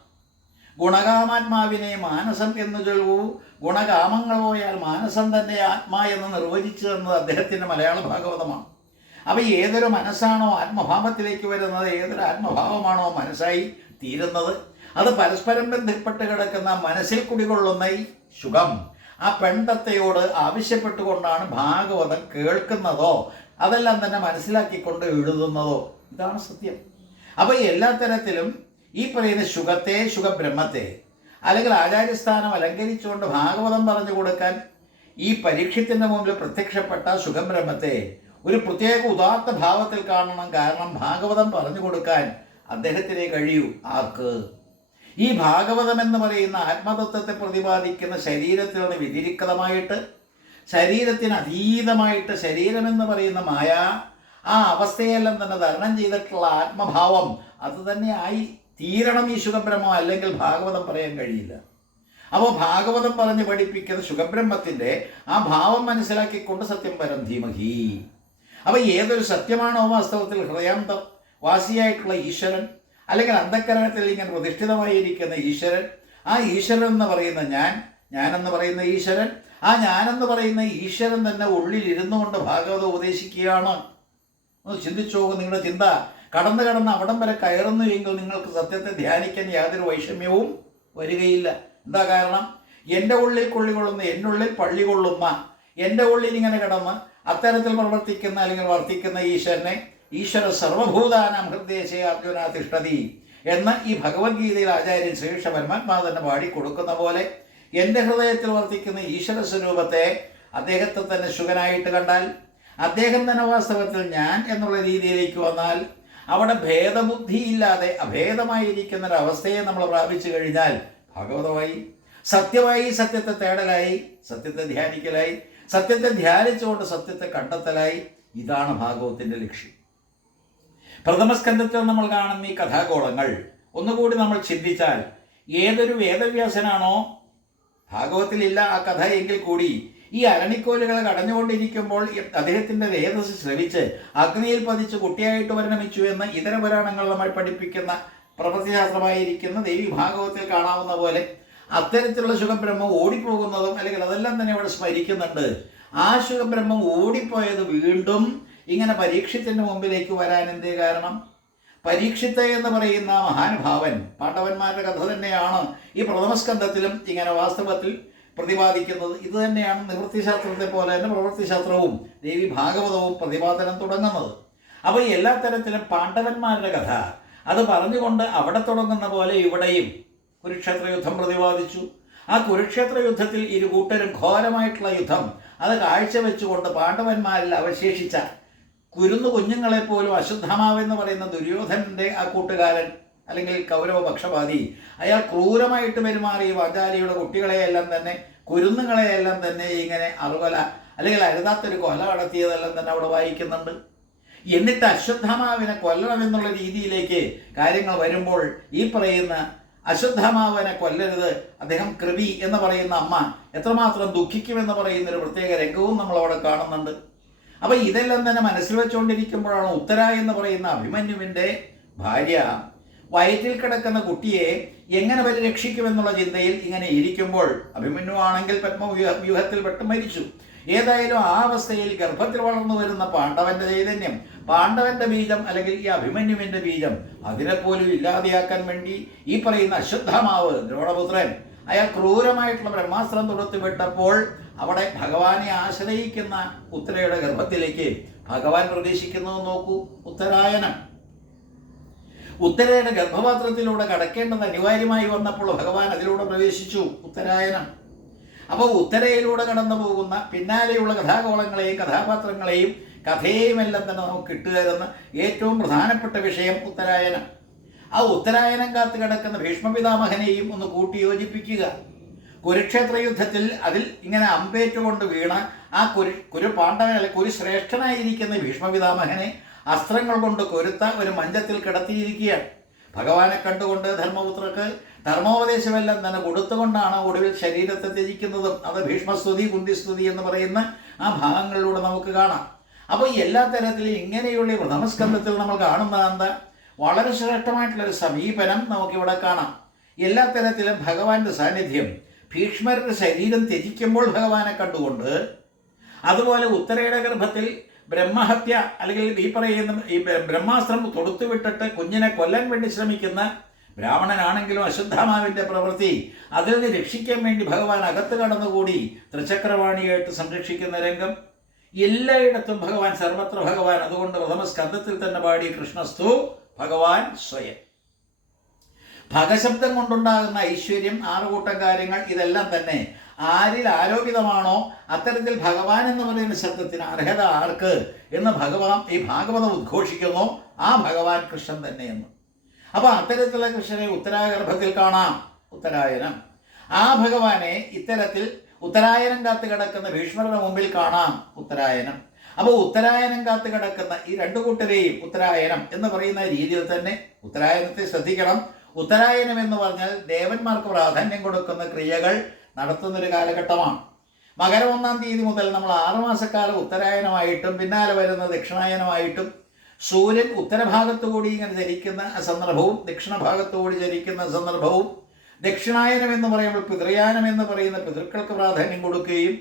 ഗുണകാമാത്മാവിനെ മാനസം എന്ന് ചൊല്ലൂ, ഗുണകാമങ്ങൾ പോയാൽ മാനസം തന്നെ ആത്മാ എന്ന് നിർവചിച്ചു തന്നത് അദ്ദേഹത്തിൻ്റെ മലയാള ഭാഗവതമാണ്. അപ്പോൾ ഏതൊരു മനസ്സാണോ ആത്മഭാവത്തിലേക്ക് വരുന്നത്, ഏതൊരു ആത്മഭാവമാണോ മനസ്സായി തീരുന്നത്, അത് പരസ്പരം ബന്ധപ്പെട്ട് കിടക്കുന്ന മനസ്സിൽ കുടികൊള്ളുന്ന ഈ ശുഖം ആ പെൺതത്തയോട് ആവശ്യപ്പെട്ടുകൊണ്ടാണ് ഭാഗവതം കേൾക്കുന്നതോ അതെല്ലാം തന്നെ മനസ്സിലാക്കിക്കൊണ്ട് എഴുതുന്നതോ. ഇതാണ് സത്യം. അപ്പോൾ എല്ലാ തരത്തിലും ഈ പറയുന്ന ശുഖത്തെ, ശുഖബ്രഹ്മത്തെ അല്ലെങ്കിൽ ആചാര്യസ്ഥാനം അലങ്കരിച്ചുകൊണ്ട് ഭാഗവതം പറഞ്ഞു കൊടുക്കാൻ ഈ പരീക്ഷത്തിൻ്റെ മുമ്പിൽ പ്രത്യക്ഷപ്പെട്ട ശുഖബ്രഹ്മത്തെ ഒരു പ്രത്യേക ഉദാത്ത ഭാവത്തിൽ കാണണം. കാരണം ഭാഗവതം പറഞ്ഞു കൊടുക്കാൻ അദ്ദേഹത്തിനെ കഴിയൂ. ആർക്ക്? ഈ ഭാഗവതം എന്ന് പറയുന്ന ആത്മതത്വത്തെ പ്രതിപാദിക്കുന്ന ശരീരത്തിൽ നിന്ന് വ്യതിരിക്തമായിട്ട്, ശരീരത്തിന് അതീതമായിട്ട്, ശരീരമെന്ന് പറയുന്ന മായ ആ അവസ്ഥയെല്ലാം തന്നെ തരണം ചെയ്തിട്ടുള്ള ആത്മഭാവം അത് തന്നെ ആയി തീരണം ഈ ശുഖബ്രഹ്മം, അല്ലെങ്കിൽ ഭാഗവതം പറയാൻ കഴിയില്ല. അപ്പോൾ ഭാഗവതം പറഞ്ഞ് പഠിപ്പിക്കുന്ന ശുഖബ്രഹ്മത്തിൻ്റെ ആ ഭാവം മനസ്സിലാക്കിക്കൊണ്ട് സത്യം പരം ധീമഹി. അപ്പോൾ ഏതൊരു സത്യമാണോ വാസ്തവത്തിൽ ഹൃദയാന്തം വാസിയായിട്ടുള്ള ഈശ്വരൻ, അല്ലെങ്കിൽ അന്ധക്കരണത്തിൽ ഇങ്ങനെ പ്രതിഷ്ഠിതമായിരിക്കുന്ന ഈശ്വരൻ, ആ ഈശ്വരൻ എന്ന് പറയുന്ന ഞാനെന്ന് പറയുന്ന ഈശ്വരൻ, ആ ഞാനെന്ന് പറയുന്ന ഈശ്വരൻ തന്നെ ഉള്ളിൽ ഇരുന്നു കൊണ്ട് ഭാഗവതം ഉപദേശിക്കുകയാണ്. ഒന്ന് ചിന്തിച്ചു പോകും. നിങ്ങളുടെ ചിന്ത കടന്ന് അവിടം വരെ കയറുന്നു എങ്കിൽ നിങ്ങൾക്ക് സത്യത്തെ ധ്യാനിക്കാൻ യാതൊരു വൈഷമ്യവും വരികയില്ല. എന്താ കാരണം? എൻ്റെ ഉള്ളിൽ കൊള്ളികൊള്ളുന്ന, എൻ്റെ ഉള്ളിൽ പള്ളി കൊള്ളുന്ന, എൻ്റെ ഉള്ളിൽ ഇങ്ങനെ കിടന്ന് അത്തരത്തിൽ പ്രവർത്തിക്കുന്ന അല്ലെങ്കിൽ വർത്തിക്കുന്ന ഈശ്വരനെ ഈശ്വര സർവഭൂതാനാം ഹൃദയശേ അർജുന തിഷ്ഠതി എന്ന് ഈ ഭഗവത്ഗീതയിൽ ആചാര്യൻ ശ്രീകൃഷ്ണ പരമാത്മാവ് തന്നെ പാടിക്കൊടുക്കുന്ന പോലെ എൻ്റെ ഹൃദയത്തിൽ വർത്തിക്കുന്ന ഈശ്വര സ്വരൂപത്തെ അദ്ദേഹത്തെ തന്നെ ശുഖനായിട്ട് കണ്ടാൽ, അദ്ദേഹം തന്നെ വാസ്തവത്തിൽ ഞാൻ എന്നുള്ള രീതിയിലേക്ക് വന്നാൽ, അവിടെ ഭേദബുദ്ധിയില്ലാതെ അഭേദമായിരിക്കുന്ന ഒരവസ്ഥയെ നമ്മൾ പ്രാപിച്ചു കഴിഞ്ഞാൽ ഭാഗവതമായി, സത്യമായി, സത്യത്തെ തേടലായി, സത്യത്തെ ധ്യാനിക്കലായി, സത്യത്തെ ധ്യാനിച്ചുകൊണ്ട് സത്യത്തെ കണ്ടെത്തലായി. ഇതാണ് ഭാഗവതത്തിൻ്റെ ലക്ഷ്യം. പ്രഥമസ്കന്ധത്തിൽ നമ്മൾ കാണുന്ന ഈ കഥാഗോളങ്ങൾ ഒന്നുകൂടി നമ്മൾ ചിന്തിച്ചാൽ, ഏതൊരു വേദവ്യാസനാണോ ഭാഗവതത്തിലില്ല ആ കഥ എങ്കിൽ കൂടി ഈ അരണിക്കോലുകൾ കടഞ്ഞുകൊണ്ടിരിക്കുമ്പോൾ അദ്ദേഹത്തിൻ്റെ രേതസ് ശ്രവിച്ച് അഗ്നിയിൽ പതിച്ച് കുട്ടിയായിട്ട് പരിണമിച്ചു എന്ന് ഇതര പുരാണങ്ങൾ നമ്മൾ പഠിപ്പിക്കുന്ന പ്രവൃത്തിശാസ്ത്രമായിരിക്കുന്ന ദേവി ഭാഗവതത്തിൽ കാണാവുന്ന പോലെ അത്തരത്തിലുള്ള ശുഖബ്രഹ്മം ഓടിപ്പോകുന്നതും അല്ലെങ്കിൽ അതെല്ലാം തന്നെ ഇവിടെ സ്മരിക്കുന്നുണ്ട്. ആ ശുഖബ്രഹ്മം ഓടിപ്പോയത് വീണ്ടും ഇങ്ങനെ പരീക്ഷത്തിൻ്റെ മുമ്പിലേക്ക് വരാൻ എന്തേ കാരണം? പരീക്ഷിത്ത് എന്ന് പറയുന്ന മഹാനുഭാവൻ, പാണ്ഡവന്മാരുടെ കഥ തന്നെയാണ് ഈ പ്രഥമസ്കന്ധത്തിലും ഇങ്ങനെ വാസ്തവത്തിൽ പ്രതിപാദിക്കുന്നത്. ഇത് തന്നെയാണ് നിവൃത്തിശാസ്ത്രത്തെ പോലെ തന്നെ പ്രവൃത്തിശാസ്ത്രവും ദേവി ഭാഗവതവും പ്രതിപാദനം തുടങ്ങുന്നത്. അപ്പോൾ എല്ലാ തരത്തിലും പാണ്ഡവന്മാരുടെ കഥ അത് പറഞ്ഞുകൊണ്ട് അവിടെ തുടങ്ങുന്ന പോലെ ഇവിടെയും കുരുക്ഷേത്ര യുദ്ധം പ്രതിപാദിച്ചു. ആ കുരുക്ഷേത്ര യുദ്ധത്തിൽ ഇരു കൂട്ടരും ഘോരമായിട്ടുള്ള യുദ്ധം അത് കാഴ്ചവെച്ചുകൊണ്ട് പാണ്ഡവന്മാരിൽ അവശേഷിച്ച കുഞ്ഞുങ്ങളെപ്പോലും അശ്വത്ഥമാവെന്ന് പറയുന്ന ദുര്യോധനൻ്റെ ആ കൂട്ടുകാരൻ അല്ലെങ്കിൽ കൗരവ പക്ഷപാതി, അയാൾ ക്രൂരമായിട്ട് പെരുമാറി പാഞ്ചാലിയുടെ കുട്ടികളെയെല്ലാം തന്നെ, കുരുന്നുകളെയെല്ലാം തന്നെ ഇങ്ങനെ അറുകൊല അല്ലെങ്കിൽ അരുതാത്തൊരു കൊല നടത്തിയതെല്ലാം തന്നെ അവിടെ വായിക്കുന്നുണ്ട്. എന്നിട്ട് അശ്വത്ഥമാവിനെ കൊല്ലണമെന്നുള്ള രീതിയിലേക്ക് കാര്യങ്ങൾ വരുമ്പോൾ ഈ പറയുന്ന അശ്വത്ഥമാവനെ കൊല്ലരുത്, അദ്ദേഹം കൃപി എന്ന് പറയുന്ന അമ്മ എത്രമാത്രം ദുഃഖിക്കുമെന്ന് പറയുന്നൊരു പ്രത്യേക രംഗവും നമ്മളവിടെ കാണുന്നുണ്ട്. അപ്പോൾ ഇതെല്ലാം തന്നെ മനസ്സിൽ വെച്ചുകൊണ്ടിരിക്കുമ്പോഴാണ് ഉത്തര എന്ന് പറയുന്ന അഭിമന്യുവിൻ്റെ ഭാര്യ വയറ്റിൽ കിടക്കുന്ന കുട്ടിയെ എങ്ങനെ പരിരക്ഷിക്കുമെന്നുള്ള ചിന്തയിൽ ഇങ്ങനെ ഇരിക്കുമ്പോൾ, അഭിമന്യു ആണെങ്കിൽ പത്മവ്യൂഹത്തിൽ പെട്ട് മരിച്ചു. ഏതായാലും ആ അവസ്ഥയിൽ ഗർഭത്തിൽ വളർന്നു വരുന്ന പാണ്ഡവന്റെ ചൈതന്യം, പാണ്ഡവന്റെ ബീജം അല്ലെങ്കിൽ ഈ അഭിമന്യുവിൻ്റെ ബീജം, അതിനെപ്പോലും ഇല്ലാതെയാക്കാൻ വേണ്ടി ഈ പറയുന്ന അശ്വത്ഥമാവ് ദ്രോണപുത്രൻ അയാൾ ക്രൂരമായിട്ടുള്ള ബ്രഹ്മാസ്ത്രം തൊടുത്തു വിട്ടപ്പോൾ അവിടെ ഭഗവാനെ ആശ്രയിക്കുന്ന ഉത്തരയുടെ ഗർഭത്തിലേക്ക് ഭഗവാൻ പ്രവേശിക്കുന്നത് നോക്കൂ. ഉത്തരായനം ഉത്തരയുടെ ഗർഭപാത്രത്തിലൂടെ കടക്കേണ്ടത് അനിവാര്യമായി വന്നപ്പോൾ ഭഗവാൻ അതിലൂടെ പ്രവേശിച്ചു. ഉത്തരായനം. അപ്പോൾ ഉത്തരയിലൂടെ കടന്നു പോകുന്ന പിന്നാലെയുള്ള കഥാഗോളങ്ങളെയും കഥാപാത്രങ്ങളെയും കഥയെയും എല്ലാം തന്നെ നമുക്ക് കിട്ടുകയെന്ന ഏറ്റവും പ്രധാനപ്പെട്ട വിഷയം ഉത്തരായനം. ആ ഉത്തരായനം കാത്തു കിടക്കുന്ന ഭീഷ്മപിതാമഹനെയും ഒന്ന് കൂട്ടിയോജിപ്പിക്കുക. കുരുക്ഷേത്ര യുദ്ധത്തിൽ അതിൽ ഇങ്ങനെ അമ്പേറ്റുകൊണ്ട് വീണ ആ പാണ്ഡവൻ അല്ലെ ശ്രേഷ്ഠനായിരിക്കുന്ന ഭീഷ്മപിതാമഹനെ അസ്ത്രങ്ങൾ കൊണ്ട് കൊരുത്ത ഒരു മഞ്ചത്തിൽ കിടത്തിയിരിക്കുകയാണ്. ഭഗവാനെ കണ്ടുകൊണ്ട് ധർമ്മപുത്രർക്ക് ധർമ്മോപദേശമെല്ലാം തന്നെ കൊടുത്തുകൊണ്ടാണ് ഒടുവിൽ ശരീരത്തെ ത്യജിക്കുന്നതും. അത് ഭീഷ്മസ്തുതി കുന്തിസ്തുതി എന്ന് പറയുന്ന ആ ഭാഗങ്ങളിലൂടെ നമുക്ക് കാണാം. അപ്പോൾ എല്ലാ തരത്തിലും ഇങ്ങനെയുള്ള പ്രഥമസ്കന്ധത്തിൽ നമ്മൾ കാണുന്ന എന്താ, വളരെ ശ്രേഷ്ഠമായിട്ടുള്ളൊരു സമീപനം നമുക്കിവിടെ കാണാം. എല്ലാ തരത്തിലും ഭഗവാന്റെ സാന്നിധ്യം, ഭീഷ്മരുടെ ശരീരം ത്യജിക്കുമ്പോൾ ഭഗവാനെ കണ്ടുകൊണ്ട്, അതുപോലെ ഉത്തരയുടെ ഗർഭത്തിൽ ബ്രഹ്മഹത്യ അല്ലെങ്കിൽ ഈ പറയുന്ന ഈ ബ്രഹ്മാസ്ത്രം തൊടുത്തുവിട്ടിട്ട് കുഞ്ഞിനെ കൊല്ലാൻ വേണ്ടി ശ്രമിക്കുന്ന ബ്രാഹ്മണനാണെങ്കിലും അശ്വത്ഥമാവിൻ്റെ പ്രവൃത്തി, അതിൽ നിന്ന് രക്ഷിക്കാൻ വേണ്ടി ഭഗവാൻ അകത്ത് കടന്നുകൂടി ത്രിചക്രവാണിയായിട്ട് സംരക്ഷിക്കുന്ന രംഗം, എല്ലായിടത്തും ഭഗവാൻ, സർവത്ര ഭഗവാൻ. അതുകൊണ്ട് പ്രഥമസ്കന്ധത്തിൽ തന്നെ പാടി കൃഷ്ണസ്തു ഭഗവാൻ സ്വയം. ഭഗശബ്ദം കൊണ്ടുണ്ടാകുന്ന ഐശ്വര്യം, ആറുകൂട്ടം കാര്യങ്ങൾ, ഇതെല്ലാം തന്നെ ആരിൽ ആരോപിതമാണോ അത്തരത്തിൽ ഭഗവാൻ എന്ന് പറയുന്ന ശബ്ദത്തിന് അർഹത ആർക്ക് എന്ന് ഈ ഭാഗവതം ഉദ്ഘോഷിക്കുന്നു. ആ ഭഗവാൻ കൃഷ്ണൻ തന്നെയെന്ന്. അപ്പോൾ അത്തരത്തിലുള്ള കൃഷ്ണനെ ഉത്തരാഗർഭത്തിൽ കാണാം. ഉത്തരായനം. ആ ഭഗവാനെ ഇത്തരത്തിൽ ഉത്തരായനം കാത്തു കിടക്കുന്ന ഭീഷ്മരുടെ മുമ്പിൽ കാണാം. ഉത്തരായനം. അപ്പോൾ ഉത്തരായനം കാത്തു കിടക്കുന്ന ഈ രണ്ടു കൂട്ടരെയും ഉത്തരായനം എന്ന് പറയുന്ന രീതിയിൽ തന്നെ ഉത്തരായനത്തെ ശ്രദ്ധിക്കണം. ഉത്തരായനം എന്ന് പറഞ്ഞാൽ ദേവന്മാർക്ക് പ്രാധാന്യം കൊടുക്കുന്ന ക്രിയകൾ നടത്തുന്നൊരു കാലഘട്ടമാണ്. മകരം 1-ാം തീയതി മുതൽ നമ്മൾ 6 മാസക്കാലം ഉത്തരായനമായിട്ടും പിന്നാലെ വരുന്ന ദക്ഷിണായനമായിട്ടും സൂര്യൻ ഉത്തരഭാഗത്തുകൂടി ഇങ്ങനെ ചരിക്കുന്ന സന്ദർഭവും ദക്ഷിണഭാഗത്തുകൂടി ചരിക്കുന്ന സന്ദർഭവും, ദക്ഷിണായനം എന്ന് പറയുമ്പോൾ പിതൃയാനം എന്ന് പറയുന്ന പിതൃക്കൾക്ക് പ്രാധാന്യം കൊടുക്കുകയും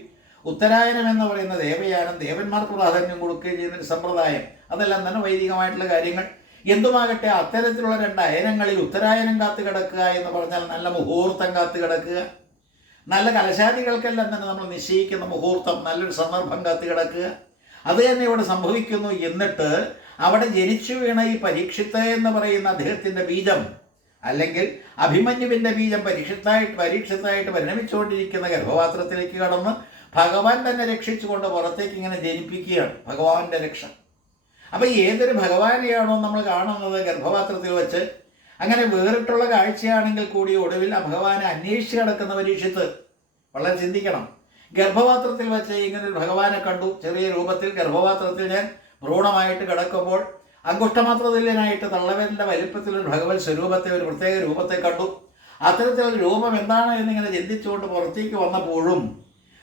ഉത്തരായനം എന്ന് പറയുന്ന ദേവയാനം ദേവന്മാർക്ക് പ്രാധാന്യം കൊടുക്കുകയും ചെയ്യുന്ന സമ്പ്രദായം, അതെല്ലാം തന്നെ വൈദികമായിട്ടുള്ള കാര്യങ്ങൾ. എന്തുമാകട്ടെ, അത്തരത്തിലുള്ള 2 അയനങ്ങളിൽ ഉത്തരായനം കാത്തു കിടക്കുക എന്ന് പറഞ്ഞാൽ നല്ല മുഹൂർത്തം കാത്തു കിടക്കുക, നല്ല കലശാദികൾക്കെല്ലാം തന്നെ നമ്മൾ നിശ്ചയിക്കുന്ന മുഹൂർത്തം, നല്ലൊരു സന്ദർഭം കാത്തു കിടക്കുക, അത് തന്നെ ഇവിടെ സംഭവിക്കുന്നു. എന്നിട്ട് അവിടെ ജനിച്ചു വീണ ഈ പരീക്ഷിത്ത് എന്ന് പറയുന്ന അദ്ദേഹത്തിൻ്റെ ബീജം, അല്ലെങ്കിൽ അഭിമന്യുവിൻ്റെ ബീജം പരീക്ഷിത്തായിട്ട് പരിണമിച്ചുകൊണ്ടിരിക്കുന്ന ഗർഭപാത്രത്തിലേക്ക് കടന്ന് ഭഗവാൻ തന്നെ രക്ഷിച്ചുകൊണ്ട് പുറത്തേക്ക് ഇങ്ങനെ ജനിപ്പിക്കുകയാണ്, ഭഗവാന്റെ രക്ഷ. അപ്പം ഏതൊരു ഭഗവാനെയാണോ നമ്മൾ കാണുന്നത് ഗർഭപാത്രത്തിൽ വെച്ച്, അങ്ങനെ വേറിട്ടുള്ള കാഴ്ചയാണെങ്കിൽ കൂടി ഒടുവിൽ ആ ഭഗവാനെ അന്വേഷിച്ച് കിടക്കുന്ന പരീക്ഷിത്ത് വളരെ ചിന്തിക്കണം. ഗർഭപാത്രത്തിൽ വെച്ച് ഇങ്ങനൊരു ഭഗവാനെ കണ്ടു, ചെറിയ രൂപത്തിൽ ഗർഭപാത്രത്തിൽ ഞാൻ ഭ്രൂണമായിട്ട് കിടക്കുമ്പോൾ അങ്കുഷ്ടമാത്രതുല്യനായിട്ട് തള്ളവരിൻ്റെ വലിപ്പത്തിലൊരു ഭഗവത് സ്വരൂപത്തെ, ഒരു പ്രത്യേക രൂപത്തെ കണ്ടു. അത്തരത്തിലുള്ള രൂപം എന്താണ് എന്നിങ്ങനെ ചിന്തിച്ചുകൊണ്ട് പുറത്തേക്ക് വന്നപ്പോഴും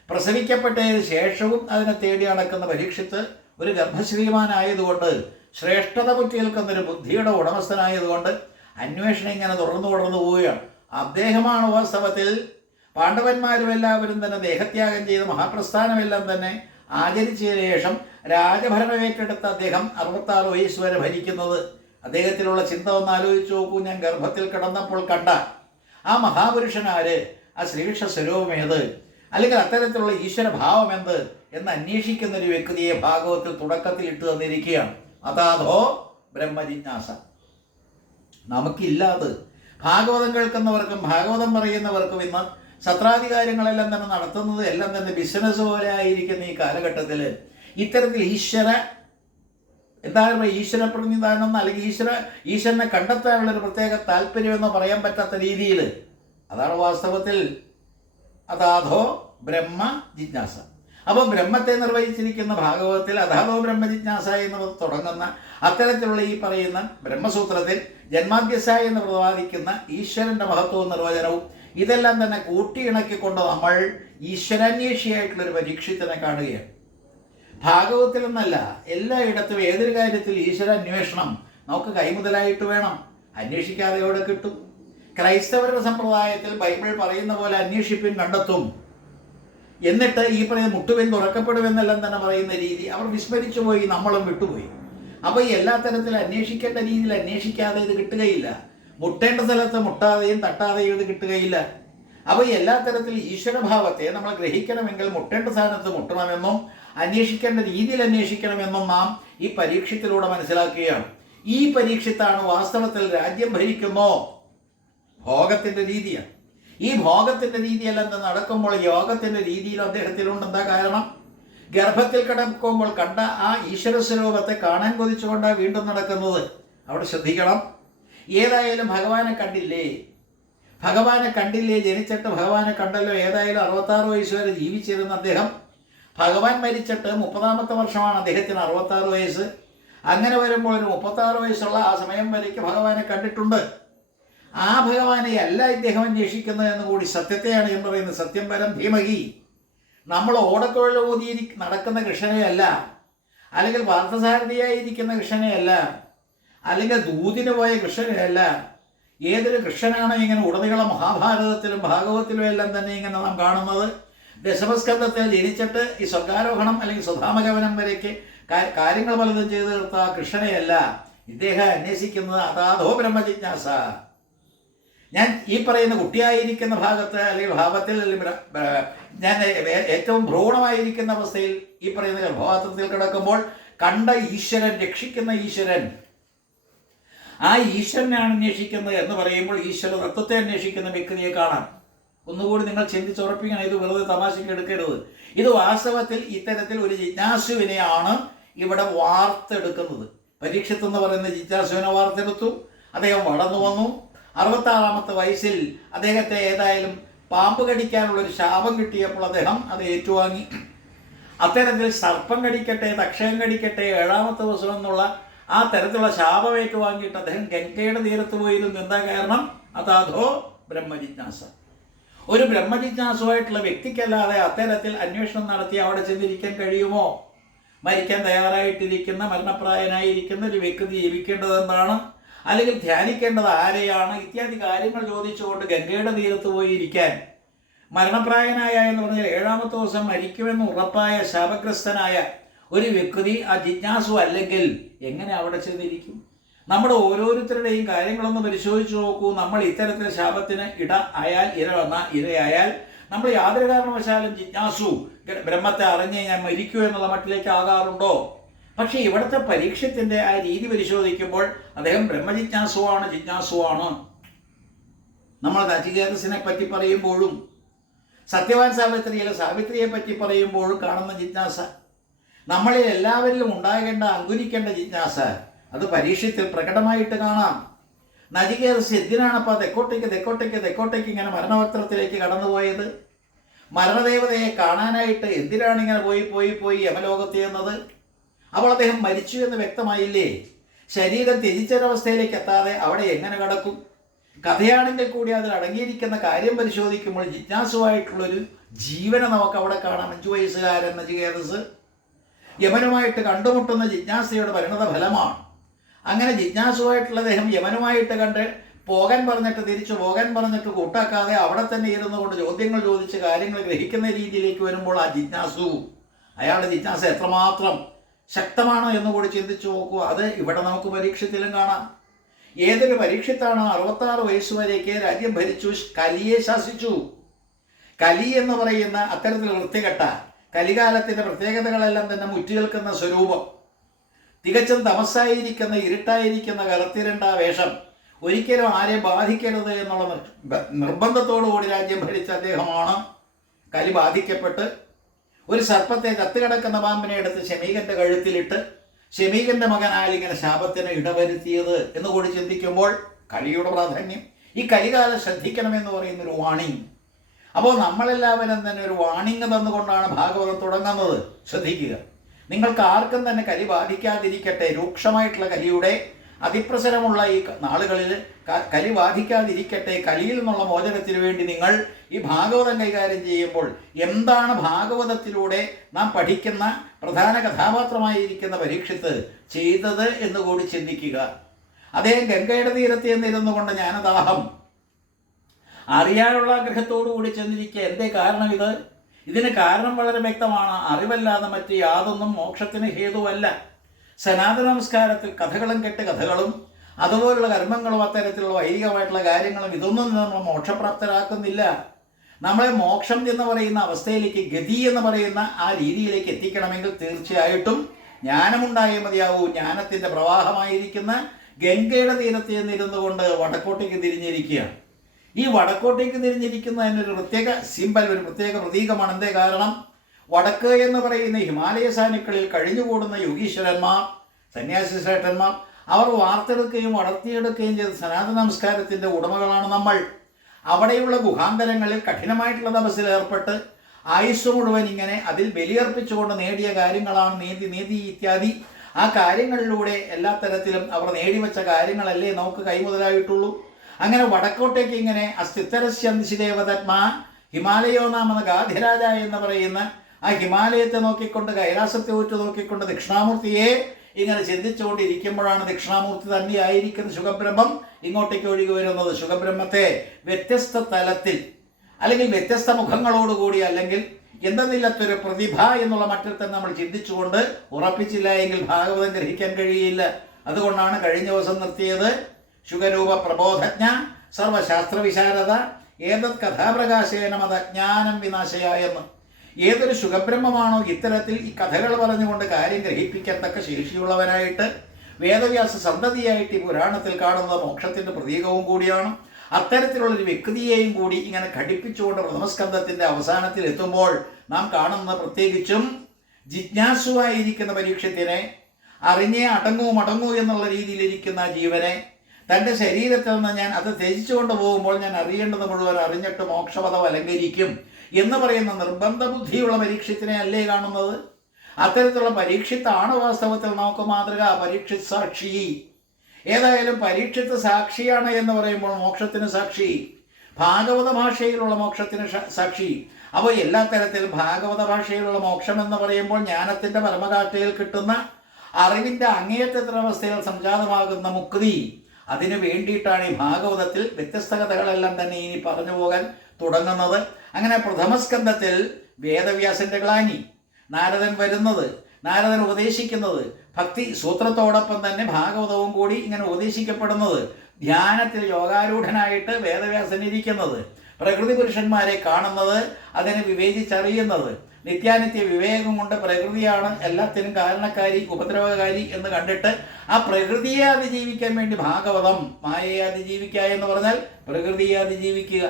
പ്രസവിക്കപ്പെട്ടതിന് ശേഷവും അതിനെ തേടി നടക്കുന്ന പരീക്ഷിത്ത് ഒരു ഗർഭശ്രീമാനായതുകൊണ്ട്, ശ്രേഷ്ഠത പറ്റി നിൽക്കുന്നൊരു ബുദ്ധിയുടെ ഉടമസ്ഥനായതുകൊണ്ട് അന്വേഷണം ഇങ്ങനെ തുടർന്നു പോവുകയാണ്. അദ്ദേഹമാണ് വാസ്തവത്തിൽ പാണ്ഡവന്മാരും എല്ലാവരും തന്നെ ദേഹത്യാഗം ചെയ്ത് മഹാപ്രസ്ഥാനമെല്ലാം തന്നെ ആചരിച്ചതിന് ശേഷം രാജഭരണം ഏറ്റെടുത്ത അദ്ദേഹം 66 വയസ്സ് വരെ ഭരിക്കുന്നത്. അദ്ദേഹത്തിലുള്ള ചിന്ത ഒന്ന് ആലോചിച്ച് നോക്കൂ. ഞാൻ ഗർഭത്തിൽ കിടന്നപ്പോൾ കണ്ട ആ മഹാപുരുഷനാര്, ആ ശ്രീകൃഷ്ണ സ്വരൂപമേത്, അല്ലെങ്കിൽ അത്തരത്തിലുള്ള ഈശ്വരഭാവം എന്ത് എന്ന് അന്വേഷിക്കുന്ന ഒരു വ്യക്തിയെ ഭാഗവത്തിൽ തുടക്കത്തിൽ ഇട്ട് തന്നിരിക്കുകയാണ്. അതാതോ ബ്രഹ്മജിജ്ഞാസ. നമുക്കില്ലാതെ ഭാഗവതം കേൾക്കുന്നവർക്കും ഭാഗവതം പറയുന്നവർക്കും ഇന്ന് സത്രാധികാരങ്ങളെല്ലാം തന്നെ നടത്തുന്നത് എല്ലാം തന്നെ ബിസിനസ് പോലെ ആയിരിക്കുന്ന ഈ കാലഘട്ടത്തിൽ ഇത്തരത്തിൽ ഈശ്വര പ്രതിനിധാനം അല്ലെങ്കിൽ ഈശ്വരനെ കണ്ടെത്താനുള്ളൊരു പ്രത്യേക താല്പര്യമെന്ന് പറയാൻ പറ്റാത്ത രീതിയിൽ, അതാണ് വാസ്തവത്തിൽ അതാധോ ബ്രഹ്മ ജിജ്ഞാസ. അപ്പോൾ ബ്രഹ്മത്തെ നിർവഹിച്ചിരിക്കുന്ന ഭാഗവതത്തിൽ അതാധോ ബ്രഹ്മ ജിജ്ഞാസ എന്ന് തുടങ്ങുന്ന അത്തരത്തിലുള്ള ഈ പറയുന്ന ബ്രഹ്മസൂത്രത്തിൽ ജന്മാദ്യസായി എന്ന് പ്രതിപാദിക്കുന്ന ഈശ്വരൻ്റെ മഹത്വവും നിർവചനവും ഇതെല്ലാം തന്നെ കൂട്ടിയിണക്കിക്കൊണ്ട് നമ്മൾ ഈശ്വരാന്വേഷിയായിട്ടുള്ളൊരു പരീക്ഷിത്തിനെ കാണുകയാണ്. ഭാഗവത്തിൽ എന്നല്ല, എല്ലായിടത്തും ഏതൊരു കാര്യത്തിൽ ഈശ്വരാന്വേഷണം നമുക്ക് കൈമുതലായിട്ട് വേണം. അന്വേഷിക്കാതെ എവിടെ കിട്ടും? ക്രൈസ്തവരുടെ സമ്പ്രദായത്തിൽ ബൈബിൾ പറയുന്ന പോലെ അന്വേഷിപ്പിൻ കണ്ടെത്തും, എന്നിട്ട് ഈ പറയുന്ന മുട്ടുവിൻ തുറക്കപ്പെടുമെന്നെല്ലാം തന്നെ പറയുന്ന രീതി അവർ വിസ്മരിച്ചു പോയി, നമ്മളും വിട്ടുപോയി. അപ്പോൾ ഈ എല്ലാ തരത്തിലും അന്വേഷിക്കേണ്ട രീതിയിൽ അന്വേഷിക്കാതെ ഇത് കിട്ടുകയില്ല. മുട്ടേണ്ട സ്ഥലത്ത് മുട്ടാതെയും തട്ടാതെയും ഇത് കിട്ടുകയില്ല. അപ്പോൾ എല്ലാ തരത്തിലും ഈശ്വരഭാവത്തെ നമ്മൾ ഗ്രഹിക്കണമെങ്കിൽ മുട്ടേണ്ട സ്ഥാനത്ത് മുട്ടണമെന്നും അന്വേഷിക്കേണ്ട രീതിയിൽ അന്വേഷിക്കണമെന്നും നാം ഈ പരീക്ഷത്തിലൂടെ മനസ്സിലാക്കുകയാണ്. ഈ പരീക്ഷത്താണ് വാസ്തവത്തിൽ രാജ്യം ഭരിക്കുന്നോ ഭോഗത്തിൻ്റെ രീതിയാണ്. ഈ ഭോഗത്തിൻ്റെ രീതിയെല്ലാം നടക്കുമ്പോൾ യോഗത്തിൻ്റെ രീതിയിൽ അദ്ദേഹത്തിലുണ്ട്. എന്താ കാരണം? ഗർഭത്തിൽ കിടക്കുമ്പോൾ കണ്ട ആ ഈശ്വര സ്വരൂപത്തെ കാണാൻ കൊതിച്ചുകൊണ്ടാണ് വീണ്ടും നടക്കുന്നത്. അവിടെ ശ്രദ്ധിക്കണം. ഏതായാലും ഭഗവാനെ കണ്ടില്ലേ, ജനിച്ചിട്ട് ഭഗവാനെ കണ്ടല്ലോ. ഏതായാലും 66 വയസ്സ് വരെ ജീവിച്ചിരുന്ന അദ്ദേഹം, ഭഗവാൻ മരിച്ചിട്ട് 30ാമത്തെ വർഷമാണ് അദ്ദേഹത്തിന് 66 വയസ്സ്. അങ്ങനെ വരുമ്പോൾ ഒരു 36 വയസ്സുള്ള ആ സമയം വരയ്ക്ക് ഭഗവാനെ കണ്ടിട്ടുണ്ട്. ആ ഭഗവാനെ അല്ല ഇദ്ദേഹം അന്വേഷിക്കുന്നത് എന്ന് കൂടി സത്യത്തെയാണ് ഞാൻ പറയുന്നത്. സത്യം പരം ധീമഹി. നമ്മൾ ഓടക്കുഴൽ ഊതി നടക്കുന്ന കൃഷ്ണനെയല്ല, അല്ലെങ്കിൽ പാർത്ഥസാരഥിയായിരിക്കുന്ന കൃഷ്ണനെയല്ല, അല്ലെങ്കിൽ ദൂതിന് പോയ കൃഷ്ണനെയല്ല. ഏതൊരു കൃഷ്ണനാണ് ഇങ്ങനെ ഉടനീളം മഹാഭാരതത്തിലും ഭാഗവത്തിലും എല്ലാം തന്നെ ഇങ്ങനെ നാം കാണുന്നത്? ദശമസ്കന്ധത്തിൽ ജനിച്ചിട്ട് ഈ സ്വർഗാരോഹണം അല്ലെങ്കിൽ സ്വധാമഗമനം വരയ്ക്ക് കാര്യങ്ങൾ പലതും ചെയ്തു തീർത്ത ആ കൃഷ്ണനെയല്ല ഇദ്ദേഹം അന്വേഷിക്കുന്നത്. അതാധോ ബ്രഹ്മജിജ്ഞാസ. ഞാൻ ഈ പറയുന്ന കുട്ടിയായിരിക്കുന്ന ഭാഗത്ത് അല്ലെങ്കിൽ ഭാവത്തിൽ ഞാൻ ഏറ്റവും ഭ്രൂണമായിരിക്കുന്ന അവസ്ഥയിൽ ഈ പറയുന്ന ഗർഭപാത്രത്തിൽ കിടക്കുമ്പോൾ കണ്ട ഈശ്വരൻ, രക്ഷിക്കുന്ന ഈശ്വരൻ, ആ ഈശ്വരനാണ് അന്വേഷിക്കുന്നത് എന്ന് പറയുമ്പോൾ ഈശ്വര തത്വത്തെ അന്വേഷിക്കുന്ന വ്യക്തിയെ കാണാം. ഒന്നുകൂടി നിങ്ങൾ ചിന്തിച്ചുറപ്പിക്കണം. ഇത് വെറുതെ തമാശയ്ക്ക് എടുക്കരുത്. ഇത് വാസ്തവത്തിൽ ഇത്തരത്തിൽ ഒരു ജിജ്ഞാസുവിനെയാണ് ഇവിടെ വാർത്തെടുക്കുന്നത്. പരീക്ഷത്ത് എന്ന് പറയുന്ന ജിജ്ഞാസുവിനെ വാർത്തെടുത്തു. അദ്ദേഹം വളർന്നു വന്നു. 66ാമത്തെ വയസ്സിൽ അദ്ദേഹത്തെ ഏതായാലും പാമ്പ് കടിക്കാനുള്ളൊരു ശാപം കിട്ടിയപ്പോൾ അദ്ദേഹം അത് ഏറ്റുവാങ്ങി. അത്തരത്തിൽ സർപ്പം കടിക്കട്ടെ, തക്ഷകം കടിക്കട്ടെ, 7ാമത്തെ ദിവസം എന്നുള്ള ആ തരത്തിലുള്ള ശാപമേറ്റു വാങ്ങിയിട്ട് അദ്ദേഹം ഗംഗയുടെ തീരത്ത് പോയിരുന്നു. എന്താ കാരണം? അതാധോ ബ്രഹ്മജിജ്ഞാസ. ഒരു ബ്രഹ്മജിജ്ഞാസുവായിട്ടുള്ള വ്യക്തിക്കല്ലാതെ അത്തരത്തിൽ അന്വേഷണം നടത്തി അവിടെ ചെന്നിരിക്കാൻ കഴിയുമോ? മരിക്കാൻ തയ്യാറായിട്ടിരിക്കുന്ന, മരണപ്രായനായിരിക്കുന്ന ഒരു വ്യക്തി ജീവിക്കേണ്ടത് എന്താണ്, അല്ലെങ്കിൽ ധ്യാനിക്കേണ്ടത് ആരെയാണ്, ഇത്യാദി കാര്യങ്ങൾ ചോദിച്ചുകൊണ്ട് ഗംഗയുടെ തീരത്ത് പോയിരിക്കാൻ മരണപ്രായനായ എന്ന് പറഞ്ഞാൽ 7ാമത്തെ ദിവസം മരിക്കുമെന്ന് ഉറപ്പായ ശാപഗ്രസ്തനായ ഒരു വ്യക്തി ആ ജിജ്ഞാസു അല്ലെങ്കിൽ എങ്ങനെ അവിടെ ചെന്നിരിക്കും? നമ്മുടെ ഓരോരുത്തരുടെയും കാര്യങ്ങളൊന്ന് പരിശോധിച്ച് നോക്കൂ. നമ്മൾ ഇത്തരത്തിൽ ശാപത്തിന് ഇരയായാൽ നമ്മൾ യാതൊരു കാരണവശാലും ജിജ്ഞാസു ബ്രഹ്മത്തെ അറിഞ്ഞ് ഞാൻ മരിക്കൂ എന്നുള്ള മട്ടിലേക്ക് ആകാറുണ്ടോ? പക്ഷേ ഇവിടുത്തെ പരീക്ഷത്തിൻ്റെ ആ രീതി പരിശോധിക്കുമ്പോൾ അദ്ദേഹം ജിജ്ഞാസുവാണ്. നമ്മൾ നചികേതസിനെ പറ്റി പറയുമ്പോഴും സത്യവാൻ സാവിത്രിയെ പറ്റി പറയുമ്പോഴും കാണുന്ന ജിജ്ഞാസ, നമ്മളിൽ എല്ലാവരിലും ഉണ്ടാകേണ്ട, അങ്കുരിക്കേണ്ട ജിജ്ഞാസ, അത് പരീക്ഷത്തിൽ പ്രകടമായിട്ട് കാണാം. നചികേതസ് എന്തിനാണപ്പോൾ തെക്കോട്ടേക്ക് ഇങ്ങനെ മരണവക്ത്രത്തിലേക്ക് കടന്നുപോയത്? മരണദേവതയെ കാണാനായിട്ട് എന്തിനാണ് ഇങ്ങനെ പോയി യമലോകത്ത് എന്നത്? അപ്പോൾ അദ്ദേഹം മരിച്ചു എന്ന് വ്യക്തമായില്ലേ? ശരീരം ത്യജിച്ചൊരവസ്ഥയിലേക്ക് എത്താതെ അവിടെ എങ്ങനെ കടക്കും? കഥയാണെങ്കിൽ കൂടി അതിൽ അടങ്ങിയിരിക്കുന്ന കാര്യം പരിശോധിക്കുമ്പോൾ ജിജ്ഞാസുവായിട്ടുള്ളൊരു ജീവനെ നമുക്ക് അവിടെ കാണാം. 5 വയസ്സുകാരൻ നചികേതസ് യമനുമായിട്ട് കണ്ടുമുട്ടുന്ന ജിജ്ഞാസയുടെ പരിണത ഫലമാണ്. അങ്ങനെ ജിജ്ഞാസുവായിട്ടുള്ള അദ്ദേഹം യമനുമായിട്ട് കണ്ട് തിരിച്ചു പോകാൻ പറഞ്ഞിട്ട് കൂട്ടാക്കാതെ അവിടെ തന്നെ ഇരുന്നു കൊണ്ട് ചോദ്യങ്ങൾ ചോദിച്ച് കാര്യങ്ങൾ ഗ്രഹിക്കുന്ന രീതിയിലേക്ക് വരുമ്പോൾ ആ അയാളുടെ ജിജ്ഞാസ എത്രമാത്രം ശക്തമാണോ എന്നുകൂടി ചിന്തിച്ചു നോക്കൂ. അത് ഇവിടെ നമുക്ക് പരീക്ഷത്തിലും കാണാം. ഏതൊരു പരീക്ഷത്താണ് 66 വയസ്സുവരേക്ക് രാജ്യം ഭരിച്ചു, കലിയെ ശാസിച്ചു. കലി എന്ന് പറയുന്ന അത്തരത്തിൽ വൃത്തികെട്ട കലികാലത്തിൻ്റെ പ്രത്യേകതകളെല്ലാം തന്നെ മുറ്റിനിൽക്കുന്ന സ്വരൂപം, തികച്ചും തമസായിരിക്കുന്ന ഇരുട്ടായിരിക്കുന്ന കറുത്തിരണ്ട വേഷം, ഒരിക്കലും ആരെയും ബാധിക്കരുത് എന്നുള്ള നിർബന്ധത്തോടുകൂടി രാജ്യം ഭരിച്ച അദ്ദേഹമാണ് കലി ബാധിക്കപ്പെട്ട് ഒരു സർപ്പത്തെ ചത്തുകിടക്കുന്ന പാമ്പിനെ എടുത്ത് ശമീകന്റെ കഴുത്തിലിട്ട് ശമീകന്റെ മകനാൽ ഇങ്ങനെ ശാപത്തിന് ഇടവരുത്തിയത് എന്ന് കൂടി ചിന്തിക്കുമ്പോൾ കലിയുടെ പ്രാധാന്യം, ഈ കലികാലം ശ്രദ്ധിക്കണമെന്ന് പറയുന്നൊരു വാണിംഗ്. അപ്പോൾ നമ്മളെല്ലാവരും തന്നെ ഒരു വാണിംഗ് തന്നുകൊണ്ടാണ് ഭാഗവതം തുടങ്ങുന്നത്. ശ്രദ്ധിക്കുക, നിങ്ങൾക്ക് ആർക്കും തന്നെ കലി ബാധിക്കാതിരിക്കട്ടെ. രൂക്ഷമായിട്ടുള്ള കലിയുടെ അതിപ്രസരമുള്ള ഈ നാളുകളിൽ കലി ബാധിക്കാതിരിക്കട്ടെ. കലിയിൽ നിന്നുള്ള മോചനത്തിന് വേണ്ടി നിങ്ങൾ ഈ ഭാഗവതം കൈകാര്യം ചെയ്യുമ്പോൾ എന്താണ് ഭാഗവതത്തിലൂടെ നാം പഠിക്കുന്ന പ്രധാന കഥാപാത്രമായിരിക്കുന്ന പരീക്ഷിത്ത് ചെയ്തത് എന്ന് കൂടി ചിന്തിക്കുക. അദ്ദേഹം ഗംഗയുടെ തീരത്ത് എന്നിരുന്നു കൊണ്ട് ജ്ഞാനദാഹം അറിയാനുള്ള ആഗ്രഹത്തോടു കൂടി ചെന്നിരിക്കുക. എന്തേ കാരണം? ഇതിന് കാരണം വളരെ വ്യക്തമാണ്. അറിവല്ലാതെ മറ്റ് യാതൊന്നും മോക്ഷത്തിന് ഹേതുവല്ല. സനാതന നമസ്കാരത്തിൽ കഥകളും കെട്ടുകഥകളും അതുപോലുള്ള കർമ്മങ്ങളും അത്തരത്തിലുള്ള വൈദികമായിട്ടുള്ള കാര്യങ്ങളും ഇതൊന്നും നമ്മൾ മോക്ഷപ്രാപ്തരാക്കുന്നില്ല. നമ്മളെ മോക്ഷം എന്ന് പറയുന്ന അവസ്ഥയിലേക്ക്, ഗതി എന്ന് പറയുന്ന ആ രീതിയിലേക്ക് എത്തിക്കണമെങ്കിൽ തീർച്ചയായിട്ടും ജ്ഞാനമുണ്ടായേ മതിയാവൂ. ജ്ഞാനത്തിൻ്റെ പ്രവാഹമായിരിക്കുന്ന ഗംഗയുടെ തീരത്ത് ചെന്നിരുന്നു കൊണ്ട് വടക്കോട്ടേക്ക് തിരിഞ്ഞിരിക്കുകയാണ്. ഈ വടക്കോട്ടേക്ക് തിരിഞ്ഞിരിക്കുന്നതിനൊരു പ്രത്യേക സിമ്പൽ, ഒരു പ്രത്യേക പ്രതീകമാണ്. എന്തേ കാരണം? വടക്ക് എന്ന് പറയുന്ന ഹിമാലയ സാനുക്കളിൽ കഴിഞ്ഞുകൂടുന്ന യോഗീശ്വരന്മാർ, സന്യാസി ശ്രേഷ്ഠന്മാർ, അവർ വാർത്തെടുക്കുകയും വളർത്തിയെടുക്കുകയും ചെയ്ത സനാതന നമസ്കാരത്തിൻ്റെ ഉടമകളാണ് നമ്മൾ. അവിടെയുള്ള ഗുഹാന്തരങ്ങളിൽ കഠിനമായിട്ടുള്ള തപസ്സിൽ ഏർപ്പെട്ട് ആയുസ് മുഴുവൻ ഇങ്ങനെ അതിൽ ബലിയർപ്പിച്ചുകൊണ്ട് നേടിയ കാര്യങ്ങളാണ് നീതി ഇത്യാദി. ആ കാര്യങ്ങളിലൂടെ എല്ലാ തരത്തിലും അവർ നേടിവെച്ച കാര്യങ്ങളല്ലേ നമുക്ക് കൈമുതലായിട്ടുള്ളൂ. അങ്ങനെ വടക്കോട്ടേക്ക് ഇങ്ങനെ അസ്ഥിത്തരസ്യംശിദേവതത്മാ ഹിമാലയോ നാമെന്ന ഗാധിരാജ എന്ന് പറയുന്ന ആ ഹിമാലയത്തെ നോക്കിക്കൊണ്ട്, കൈലാസത്തെ ഊറ്റ് നോക്കിക്കൊണ്ട് ദക്ഷിണാമൂർത്തിയെ ഇങ്ങനെ ചിന്തിച്ചുകൊണ്ടിരിക്കുമ്പോഴാണ് ദക്ഷിണാമൂർത്തി തന്നെയായിരിക്കുന്ന ശുഖബ്രഹ്മം ഇങ്ങോട്ടേക്ക് ഒഴുകി വരുന്നത്. ശുഖബ്രഹ്മത്തെ വ്യത്യസ്ത തലത്തിൽ അല്ലെങ്കിൽ വ്യത്യസ്ത മുഖങ്ങളോടുകൂടി അല്ലെങ്കിൽ എന്തെന്നില്ലാത്തൊരു പ്രതിഭ എന്നുള്ള മട്ടിൽ തന്നെ നമ്മൾ ചിന്തിച്ചുകൊണ്ട് ഉറപ്പിച്ചില്ല എങ്കിൽ ഭാഗവതം ഗ്രഹിക്കാൻ കഴിയില്ല. അതുകൊണ്ടാണ് കഴിഞ്ഞ ദിവസം നിർത്തിയത് ശുഖരൂപ പ്രബോധജ്ഞ സർവശാസ്ത്ര വിശാരദ ഏതത് കഥാപ്രകാശേന മതജ്ഞാനം വിനാശയായെന്ന്. ഏതൊരു ശുഖബ്രഹ്മമാണോ ഇത്തരത്തിൽ ഈ കഥകൾ പറഞ്ഞുകൊണ്ട് കാര്യം ഗ്രഹിപ്പിക്കത്തക്ക ശേഷിയുള്ളവനായിട്ട് വേദവ്യാസ സന്തതിയായിട്ട് ഈ പുരാണത്തിൽ കാണുന്നത് മോക്ഷത്തിൻ്റെ പ്രതീകവും കൂടിയാണ്. അത്തരത്തിലുള്ളൊരു വ്യക്തിയെയും കൂടി ഇങ്ങനെ ഘടിപ്പിച്ചുകൊണ്ട് പ്രഥമസ്കന്ധത്തിൻ്റെ അവസാനത്തിൽ എത്തുമ്പോൾ നാം കാണുന്ന പ്രത്യേകിച്ചും ജിജ്ഞാസുവായിരിക്കുന്ന പരീക്ഷത്തിനെ, അറിഞ്ഞേ അടങ്ങൂ എന്നുള്ള രീതിയിലിരിക്കുന്ന ജീവനെ, തൻ്റെ ശരീരത്തിൽ നിന്ന് ഞാൻ അത് ത്യജിച്ചുകൊണ്ട് പോകുമ്പോൾ ഞാൻ അറിയേണ്ടത് മുഴുവൻ അറിഞ്ഞിട്ട് മോക്ഷപദം അലങ്കരിക്കും എന്ന് പറയുന്ന നിർബന്ധ ബുദ്ധിയുള്ള പരീക്ഷത്തിനെ അല്ലേ കാണുന്നത്. അത്തരത്തിലുള്ള പരീക്ഷിത്താണ് വാസ്തവത്തിൽ നമുക്ക് മാതൃക. പരീക്ഷിത് സാക്ഷി. ഏതായാലും പരീക്ഷിത്ത് സാക്ഷിയാണ് എന്ന് പറയുമ്പോൾ മോക്ഷത്തിന് സാക്ഷി, ഭാഗവത ഭാഷയിലുള്ള മോക്ഷത്തിന് സാക്ഷി. അപ്പോൾ എല്ലാ തരത്തിലും ഭാഗവത ഭാഷയിലുള്ള മോക്ഷം എന്ന് പറയുമ്പോൾ ജ്ഞാനത്തിൻ്റെ പരമകാഷ്ഠയിൽ കിട്ടുന്ന അറിവിൻ്റെ അങ്ങേയറ്റത്തിലവസ്ഥയിൽ സംജാതമാകുന്ന മുക്തി, അതിനു വേണ്ടിയിട്ടാണ് ഈ ഭാഗവതത്തിൽ വ്യത്യസ്ത കഥകളെല്ലാം തന്നെ ഇനി പറഞ്ഞു പോകാൻ തുടങ്ങുന്നത്. അങ്ങനെ പ്രഥമസ്കന്ധത്തിൽ വേദവ്യാസന്റെ ഗ്ലാനി, നാരദൻ വരുന്നത്, നാരദൻ ഉപദേശിക്കുന്നത്, ഭക്തി സൂത്രത്തോടൊപ്പം തന്നെ ഭാഗവതവും കൂടി ഇങ്ങനെ ഉപദേശിക്കപ്പെടുന്നത്, ധ്യാനത്തിൽ യോഗാരൂഢനായിട്ട് വേദവ്യാസൻ ഇരിക്കുന്നത്, പ്രകൃതി പുരുഷന്മാരെ കാണുന്നത്, അതിനെ വിവേചിച്ചറിയുന്നത്, നിത്യാനിത്യ വിവേകം കൊണ്ട് പ്രകൃതിയാണ് എല്ലാത്തിനും കാരണക്കാരി ഉപദ്രവകാരി എന്ന് കണ്ടിട്ട് ആ പ്രകൃതിയെ അതിജീവിക്കാൻ വേണ്ടി ഭാഗവതം, മായയെ അതിജീവിക്കുക എന്ന് പറഞ്ഞാൽ പ്രകൃതിയെ അതിജീവിക്കുക.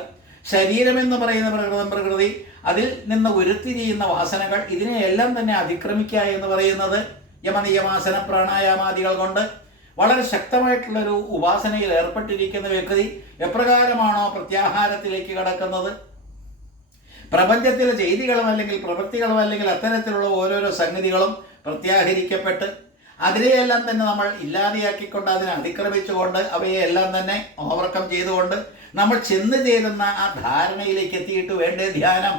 ശരീരമെന്ന് പറയുന്ന പ്രകൃതി, അതിൽ നിന്ന് ഉരുത്തിരിയുന്ന വാസനകൾ, ഇതിനെയെല്ലാം തന്നെ അതിക്രമിക്കുക എന്ന് പറയുന്നത് യമനിയമാസന പ്രാണായാമാദികൾ കൊണ്ട് വളരെ ശക്തമായിട്ടുള്ളൊരു ഉപാസനയിൽ ഏർപ്പെട്ടിരിക്കുന്ന വ്യക്തി എപ്രകാരമാണോ പ്രത്യാഹാരത്തിലേക്ക് കടക്കുന്നത്, പ്രപഞ്ചത്തിലെ ചെയ്തികളും അല്ലെങ്കിൽ പ്രവൃത്തികളും അല്ലെങ്കിൽ അത്തരത്തിലുള്ള ഓരോരോ സംഗതികളും പ്രത്യാഹരിക്കപ്പെട്ട് അതിനെയെല്ലാം തന്നെ നമ്മൾ ഇല്ലാതെയാക്കിക്കൊണ്ട് അതിനെ അതിക്രമിച്ചുകൊണ്ട് അവയെല്ലാം തന്നെ ഓവർകം ചെയ്തുകൊണ്ട് നമ്മൾ ചെന്ന് ചേരുന്ന ആ ധാരണയിലേക്ക് എത്തിയിട്ട് വേണ്ടേ ധ്യാനം.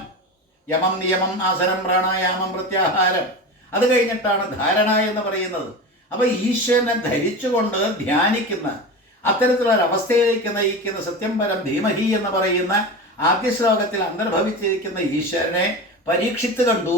യമം നിയമം ആസനം പ്രാണായാമം പ്രത്യാഹാരം, അത് കഴിഞ്ഞിട്ടാണ് ധാരണ എന്ന് പറയുന്നത്. അപ്പോൾ ഈശ്വരനെ ധരിച്ചുകൊണ്ട് ധ്യാനിക്കുന്ന അത്തരത്തിലൊരവസ്ഥയിലേക്ക് നയിക്കുന്ന സത്യം പരം ധീമഹി എന്ന് പറയുന്ന ആദ്യ ശ്ലോകത്തിൽ അന്തർഭവിച്ചിരിക്കുന്ന ഈശ്വരനെ പരീക്ഷിത്ത് കണ്ടു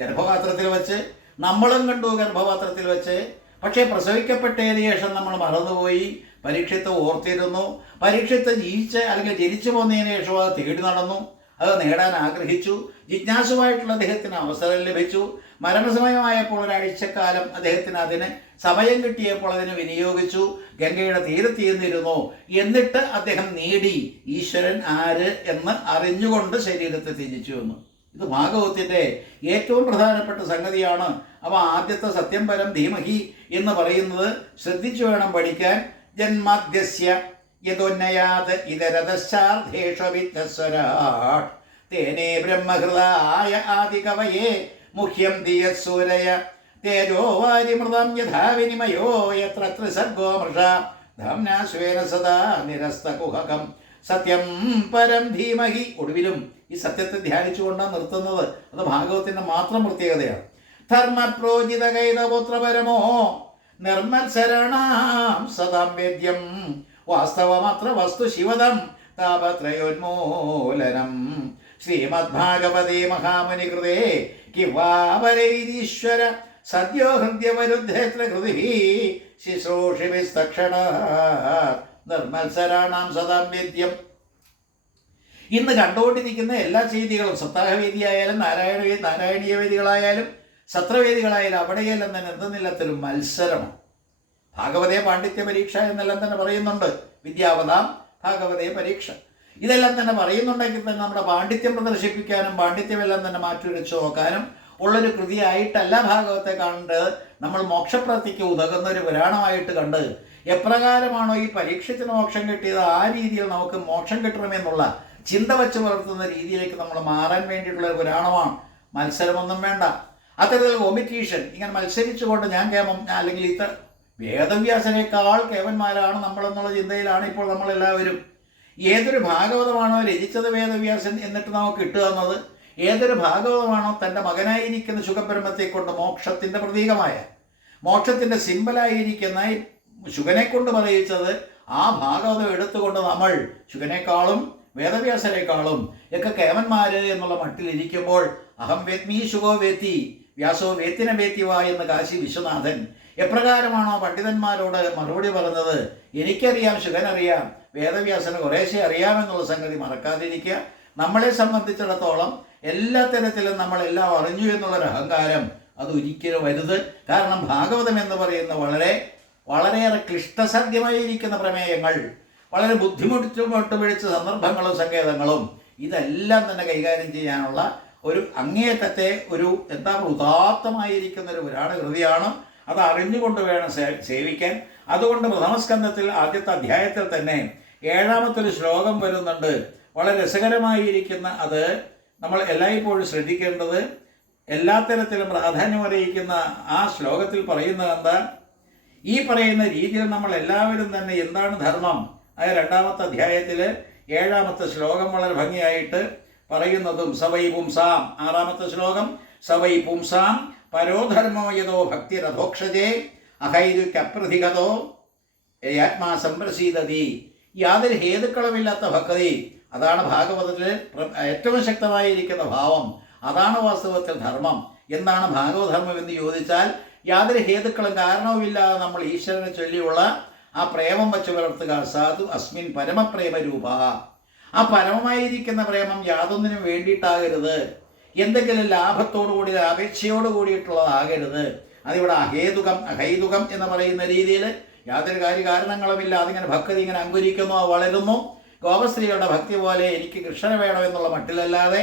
ഗർഭപാത്രത്തിൽ വെച്ച്, നമ്മളും കണ്ടു ഗർഭപാത്രത്തിൽ വെച്ച്. പക്ഷേ പ്രസവിക്കപ്പെട്ടതിന് ശേഷം നമ്മൾ മറന്നുപോയി, പരീക്ഷത്ത് ഓർത്തിരുന്നു. പരീക്ഷത്ത് ജീവിച്ച് അല്ലെങ്കിൽ ജനിച്ചു പോകുന്നതിന് ശേഷം അത് തേടി നടന്നു, അത് നേടാൻ ആഗ്രഹിച്ചു. ജിജ്ഞാസുവായിട്ടുള്ള അദ്ദേഹത്തിന് അവസരം ലഭിച്ചു. മരണസമയമായപ്പോൾ ഒരാഴ്ചക്കാലം അദ്ദേഹത്തിന് അതിന് സമയം കിട്ടിയപ്പോൾ അതിന് വിനിയോഗിച്ചു. ഗംഗയുടെ തീരത്തിരുന്നു. എന്നിട്ട് അദ്ദേഹം നേടി ഈശ്വരൻ ആര് എന്ന് അറിഞ്ഞുകൊണ്ട് ശരീരത്തെ ത്യജിച്ചു വന്നു. ഇത് ഭാഗവതത്തിൻ്റെ ഏറ്റവും പ്രധാനപ്പെട്ട സംഗതിയാണ്. അപ്പോൾ ആദ്യത്തെ സത്യം പരം ധീമഹി എന്ന് പറയുന്നത് ശ്രദ്ധിച്ചു വേണം പഠിക്കാൻ. ജന്മാദ്യസ്യ യദോന്നയാത് ഇതരതശ്ചാർദ്ധേഷു വിദ്യസ്വരാട് തേനേ ബ്രഹ്മഹൃതായ ആദികവയേ മുഹ്യം ധിയസൂരയ തേജോ വാരിമൃതം യഥാ വിനിമയോ യത്ര ത്രിസർഗോ മൃഷ ധാംനാ സ്വേന സദാ നിരസ്തകുഹകം സത്യം പരം ധീമഹി. ഒടുവിലും ഈ സത്യത്തെ ധ്യാനിച്ചുകൊണ്ടാണ് നിർത്തുന്നത്. അത് ഭാഗവതത്തിൻ്റെ മാത്രം പ്രത്യേകതയാണ്. ധർമ്മപ്രോജിത കൈതപുത്രപരമോ നിർമ്മത്സരണാം സദാം വേദ്യം വാസ്തവമത്ര വസ്തു ശിവദം താപത്രയോന്മൂലനം ശ്രീമദ്ഭാഗവതേ മഹാമുനി കൃതേ കിവാപരൈരീശ്വര സദ്യോ ഹൃദ്യവരുദ്ധേത്ര കൃതി ശുശ്രൂഷിഭിസ്തക്ഷണ നിർമ്മത്സരാണാം സദാം വേദ്യം. ഇന്ന് കണ്ടുകൊണ്ടിരിക്കുന്ന എല്ലാ ചെയ്തികളും സപ്താഹവേദിയായാലും നാരായണീയ വേദികളായാലും സത്രവേദികളായാലും അവിടെയെല്ലാം തന്നെ എന്തെന്നില്ലാത്തൊരു മത്സരമാണ്. ഭാഗവതേ പാണ്ഡിത്യ പരീക്ഷ എന്നെല്ലാം തന്നെ പറയുന്നുണ്ട്. വിദ്യാവതാം ഭാഗവതേ പരീക്ഷ ഇതെല്ലാം തന്നെ പറയുന്നുണ്ടെങ്കിൽ തന്നെ നമ്മുടെ പാണ്ഡിത്യം പ്രദർശിപ്പിക്കാനും പാണ്ഡിത്യമെല്ലാം തന്നെ മാറ്റുരച്ചു നോക്കാനും ഉള്ളൊരു കൃതിയായിട്ടല്ല ഭാഗവത്തെ കണ്ട് നമ്മൾ മോക്ഷപ്രാപ്തിക്ക് ഉതകുന്ന ഒരു പുരാണമായിട്ട് കണ്ട് എപ്രകാരമാണോ ഈ പരീക്ഷത്തിന് മോക്ഷം കിട്ടിയത് ആ രീതിയിൽ നമുക്ക് മോക്ഷം കിട്ടണമെന്നുള്ള ചിന്ത വെച്ച് പുലർത്തുന്ന രീതിയിലേക്ക് നമ്മൾ മാറാൻ വേണ്ടിയിട്ടുള്ള ഒരു പുരാണമാണ്. മത്സരമൊന്നും വേണ്ട. അത്തരത്തിൽ കോമ്പറ്റീഷൻ ഇങ്ങനെ മത്സരിച്ചുകൊണ്ട് ഞാൻ കേമം അല്ലെങ്കിൽ ഇത്ര വേദവ്യാസനേക്കാൾ കേവന്മാരാണ് നമ്മളെന്നുള്ള ചിന്തയിലാണ് ഇപ്പോൾ നമ്മളെല്ലാവരും. ഏതൊരു ഭാഗവതമാണോ രചിച്ചത് വേദവ്യാസൻ എന്നിട്ട് നമുക്ക് കിട്ടുന്നത്, ഏതൊരു ഭാഗവതമാണോ തൻ്റെ മകനായിരിക്കുന്ന ശുഖബ്രഹ്മത്തെ കൊണ്ട് മോക്ഷത്തിൻ്റെ പ്രതീകമായ മോക്ഷത്തിൻ്റെ സിമ്പലായിരിക്കുന്ന ശുഗനെ കൊണ്ട് പറയിച്ചത്, ആ ഭാഗവതം എടുത്തുകൊണ്ട് നമ്മൾ ശുഗനേക്കാളും വേദവ്യാസനേക്കാളും ഒക്കെ കേവന്മാര് എന്നുള്ള മട്ടിലിരിക്കുമ്പോൾ അഹം വേത്മീ ശുഗോ വേത്തി വ്യാസോ വേത്തിന വേത്തിവ എന്ന് കാശി വിശ്വനാഥൻ എപ്രകാരമാണോ പണ്ഡിതന്മാരോട് മറുപടി പറഞ്ഞത്, എനിക്കറിയാം, ശുഗനറിയാം, വേദവ്യാസന് കുറേശ്ശെ അറിയാമെന്നുള്ള സംഗതി മറക്കാതിരിക്കുക. നമ്മളെ സംബന്ധിച്ചിടത്തോളം എല്ലാ തരത്തിലും നമ്മളെല്ലാം അറിഞ്ഞു എന്നുള്ളൊരു അഹങ്കാരം അത് ഒരിക്കലും വരുത്. കാരണം ഭാഗവതം എന്ന് പറയുന്ന വളരെയേറെ ക്ലിഷ്ടസാധ്യമായിരിക്കുന്ന പ്രമേയങ്ങൾ, വളരെ ബുദ്ധിമുട്ട് പിടിച്ച സന്ദർഭങ്ങളും സങ്കേതങ്ങളും ഇതെല്ലാം തന്നെ കൈകാര്യം ചെയ്യാനുള്ള ഒരു അങ്ങേയറ്റത്തെ ഒരു ഉദാത്തമായിരിക്കുന്ന ഒരു പുരാണ കൃതിയാണ്. അത് അറിഞ്ഞുകൊണ്ട് വേണം സേവിക്കാൻ. അതുകൊണ്ട് പ്രഥമസ്കന്ധത്തിൽ ആദ്യത്തെ അധ്യായത്തിൽ തന്നെ 7ാമത്തെ ശ്ലോകം വരുന്നുണ്ട്. വളരെ രസകരമായിരിക്കുന്ന അത് നമ്മൾ എല്ലായ്പ്പോഴും ശ്രദ്ധിക്കേണ്ടത്. എല്ലാ തരത്തിലും പ്രാധാന്യമറിയിക്കുന്ന ആ ശ്ലോകത്തിൽ പറയുന്നത് എന്താ? ഈ പറയുന്ന രീതിയിൽ നമ്മൾ എല്ലാവരും തന്നെ എന്താണ് ധർമ്മം, അത് 2-ാമത്തെ അധ്യായത്തിൽ 7-ാമത്തെ ശ്ലോകം വളരെ ഭംഗിയായിട്ട് പറയുന്നതും സവൈ പുംസാം 6-ാമത്തെ ശ്ലോകം സവൈ പുംസാം പരോധർമ്മോ യതോ ഭക്തിരധോക്ഷജേ അഹൈരുക്കപ്രധിഗതോ ആത്മാ സംപ്രസീദതി. യാതൊരു ഹേതുക്കളുമില്ലാത്ത ഭക്തി, അതാണ് ഭാഗവതത്തിൽ ഏറ്റവും ശക്തമായിരിക്കുന്ന ഭാവം. അതാണ് വാസ്തവത്തിൽ ധർമ്മം. എന്താണ് ഭാഗവധർമ്മം എന്ന് ചോദിച്ചാൽ, യാതൊരു ഹേതുക്കളും കാരണവുമില്ലാതെ നമ്മൾ ഈശ്വരനെ ചൊല്ലിയുള്ള ആ പ്രേമം വച്ചു പുലർത്തുക. സാധു അസ്മിൻ പരമപ്രേമരൂപ. ആ പരമമായിരിക്കുന്ന പ്രേമം യാതൊന്നിനും വേണ്ടിയിട്ടാകരുത്, എന്തെങ്കിലും ലാഭത്തോടുകൂടി അപേക്ഷയോട് കൂടിയിട്ടുള്ളതാകരുത്. അതിവിടെ അഹേതുകം അഹൈതുകം എന്ന് പറയുന്ന രീതിയിൽ യാതൊരു കാര്യകാരണങ്ങളുമില്ല. അതിങ്ങനെ ഭക്തി ഇങ്ങനെ അങ്കുരിക്കുന്നു, വളരുന്നു. ഗോപസ്ത്രീകളുടെ ഭക്തി പോലെ എനിക്ക് കൃഷ്ണനെ വേണമെന്നുള്ള മട്ടിലല്ലാതെ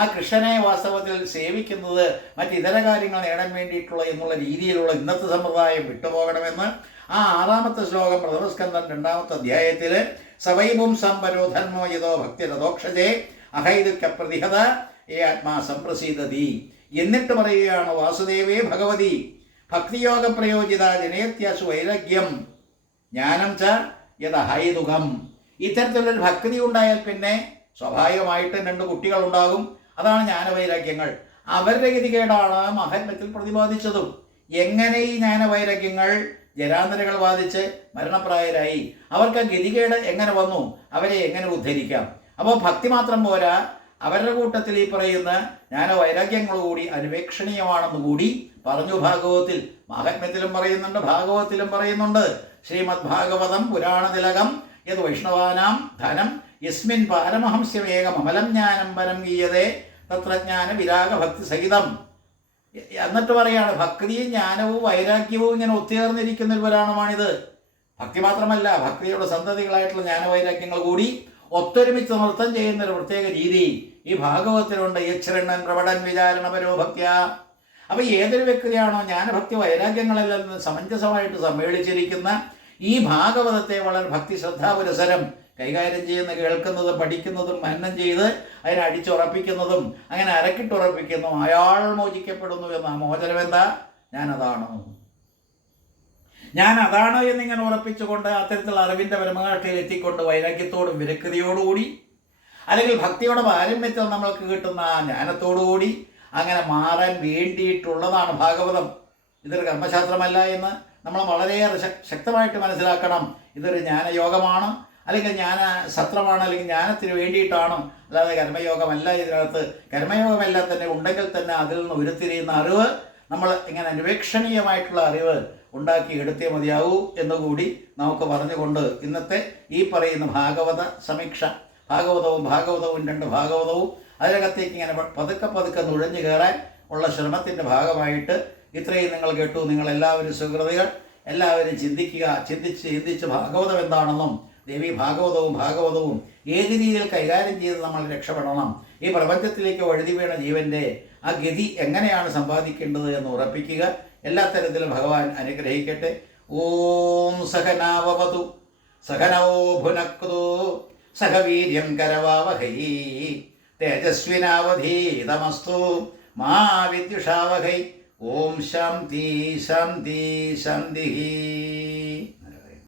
ആ കൃഷ്ണനെ വാസ്തവത്തിൽ സേവിക്കുന്നത് മറ്റിതര കാര്യങ്ങൾ നേടാൻ വേണ്ടിയിട്ടുള്ള എന്നുള്ള രീതിയിലുള്ള ഇന്നത്തെ സമ്പ്രദായം വിട്ടുപോകണമെന്ന് ആ 6-ാമത്തെ ശ്ലോകം പ്രഥമസ്കന്ധം 2-ാമത്തെ അധ്യായത്തിൽ സവൈപും സംപരോ ധർമ്മോ യതോ ഭക്തിരധോക്ഷജേ അഹൈതുക്കപ്രതിഹത ഏ ആത്മാ സംപ്രസീദതി. എന്നിട്ട് പറയുകയാണ് വാസുദേവേ ഭഗവതി ഭക്തിയോഗ പ്രയോജിത ജനേത്യാസു വൈരാഗ്യം ജ്ഞാനം ച യഥഹൈതുകം. ഇത്തരത്തിലൊരു ഭക്തി ഉണ്ടായാൽ പിന്നെ സ്വാഭാവികമായിട്ടും 2 കുട്ടികളുണ്ടാകും. അതാണ് ജ്ഞാനവൈരാഗ്യങ്ങൾ. അവരുടെ ഗതികേടാണ് മഹാത്മ്യത്തിൽ പ്രതിപാദിച്ചതും. എങ്ങനെ ഈ ജ്ഞാനവൈരാഗ്യങ്ങൾ ജരാന്തരകൾ ബാധിച്ച് മരണപ്രായരായി? അവർക്ക് ഗതികേട് എങ്ങനെ വന്നു? അവരെ എങ്ങനെ ഉദ്ധരിക്കാം? അപ്പോൾ ഭക്തി മാത്രം പോരാ, അവരുടെ കൂട്ടത്തിൽ ഈ പറയുന്ന ജ്ഞാനവൈരാഗ്യങ്ങളുകൂടി അനുപേക്ഷണീയമാണെന്ന് കൂടി പറഞ്ഞു ഭാഗവതത്തിൽ. മഹാത്മ്യത്തിലും പറയുന്നുണ്ട്, ഭാഗവതത്തിലും പറയുന്നുണ്ട്. ശ്രീമദ് ഭാഗവതം പുരാണതിലകം യത് വൈഷ്ണവാനാം ധനം യസ്മിൻ പാരമഹംസ്യമേകം അമലം ജ്ഞാനം പരം ഗീയതേ തത്രജ്ഞാന വിരാഗ ഭക്തി സഹിതം. എന്നിട്ട് പറയാണ്, ഭക്തിയും ജ്ഞാനവും വൈരാഗ്യവും ഇങ്ങനെ ഒത്തുചേർന്നിരിക്കുന്ന ഒരു പുരാണമാണിത്. ഭക്തി മാത്രമല്ല, ഭക്തിയുടെ സന്തതികളായിട്ടുള്ള ജ്ഞാനവൈരാഗ്യങ്ങൾ കൂടി ഒത്തൊരുമിച്ച് നൃത്തം ചെയ്യുന്ന ഒരു പ്രത്യേക രീതി ഈ ഭാഗവതത്തിലുണ്ട്. യച്ഛരണ്ണൻ പ്രവടൻ വിചാരണപരോ ഭക്തിയ. അപ്പോൾ ഏതൊരു വ്യക്തിയാണോ ജ്ഞാനഭക്തി വൈരാഗ്യങ്ങളെല്ലാം സമഞ്ജസമായിട്ട് സമ്മേളിച്ചിരിക്കുന്ന ഈ ഭാഗവതത്തെ വളരെ ഭക്തി ശ്രദ്ധാപുരസരം കൈകാര്യം ചെയ്യുന്ന, കേൾക്കുന്നതും പഠിക്കുന്നതും മനനം ചെയ്ത് അതിനെ അടിച്ചുറപ്പിക്കുന്നതും അങ്ങനെ അരക്കിട്ടുറപ്പിക്കുന്നു, അയാൾ മോചിക്കപ്പെടുന്നു എന്ന മോചനം എന്താ? ഞാൻ അതാണ് എന്നിങ്ങനെ ഉറപ്പിച്ചുകൊണ്ട് അത്തരത്തിലുള്ള അറിവിൻ്റെ പരമാർത്ഥയിൽ എത്തിക്കൊണ്ട് വൈരാഗ്യത്തോടും വിരക്തിയോടുകൂടി അല്ലെങ്കിൽ ഭക്തിയുടെ പാരമ്യത്തിൽ നമ്മൾക്ക് കിട്ടുന്ന ജ്ഞാനത്തോടുകൂടി അങ്ങനെ മാറാൻ വേണ്ടിയിട്ടുള്ളതാണ് ഭാഗവതം. ഇതൊരു കർമ്മശാസ്ത്രമല്ല എന്ന് നമ്മൾ വളരെയേറെ ശക്തമായിട്ട് മനസ്സിലാക്കണം. ഇതൊരു ജ്ഞാനയോഗമാണ്, അല്ലെങ്കിൽ ജ്ഞാന സത്രമാണ്, അല്ലെങ്കിൽ ജ്ഞാനത്തിന് വേണ്ടിയിട്ടാണ്, അല്ലാതെ കർമ്മയോഗമല്ല. ഇതിനകത്ത് കർമ്മയോഗമെല്ലാം തന്നെ ഉണ്ടെങ്കിൽ തന്നെ അതിൽ നിന്ന് ഉരുത്തിരിയുന്ന അറിവ് നമ്മൾ ഇങ്ങനെ അനുപേക്ഷണീയമായിട്ടുള്ള അറിവ് ഉണ്ടാക്കി എടുത്തേ മതിയാവൂ എന്നുകൂടി നമുക്ക് പറഞ്ഞുകൊണ്ട് ഇന്നത്തെ ഈ പറയുന്ന ഭാഗവത സമീക്ഷ, ഭാഗവതവും 2 ഭാഗവതവും അതിനകത്തേക്ക് ഇങ്ങനെ പതുക്കെ നുഴഞ്ഞു കയറാൻ ഉള്ള ശ്രമത്തിൻ്റെ ഭാഗമായിട്ട് ഇത്രയും നിങ്ങൾ കേട്ടു. നിങ്ങളെല്ലാവരും സുഹൃതികൾ, എല്ലാവരും ചിന്തിച്ച് ഭാഗവതം എന്താണെന്നും ദേവി ഭാഗവതവും ഏത് രീതിയിൽ കൈകാര്യം ചെയ്ത് നമ്മൾ രക്ഷപ്പെടണം, ഈ പ്രപഞ്ചത്തിലേക്ക് വഴുതി വീണ ജീവൻ്റെ ആ ഗതി എങ്ങനെയാണ് സമ്പാദിക്കേണ്ടത് എന്ന് ഉറപ്പിക്കുക. എല്ലാ തരത്തിലും ഭഗവാൻ അനുഗ്രഹിക്കട്ടെ. ഓം സഹനാവവതു സഹനോ ഭുനക്തു സഹ വീര്യം കരവാവഹൈ തേജസ്വിനാവധീതമസ്തു മാ വിദ്യുഷാവഹൈ. ഓം ശാന്തി ശാന്തി ശാന്തി.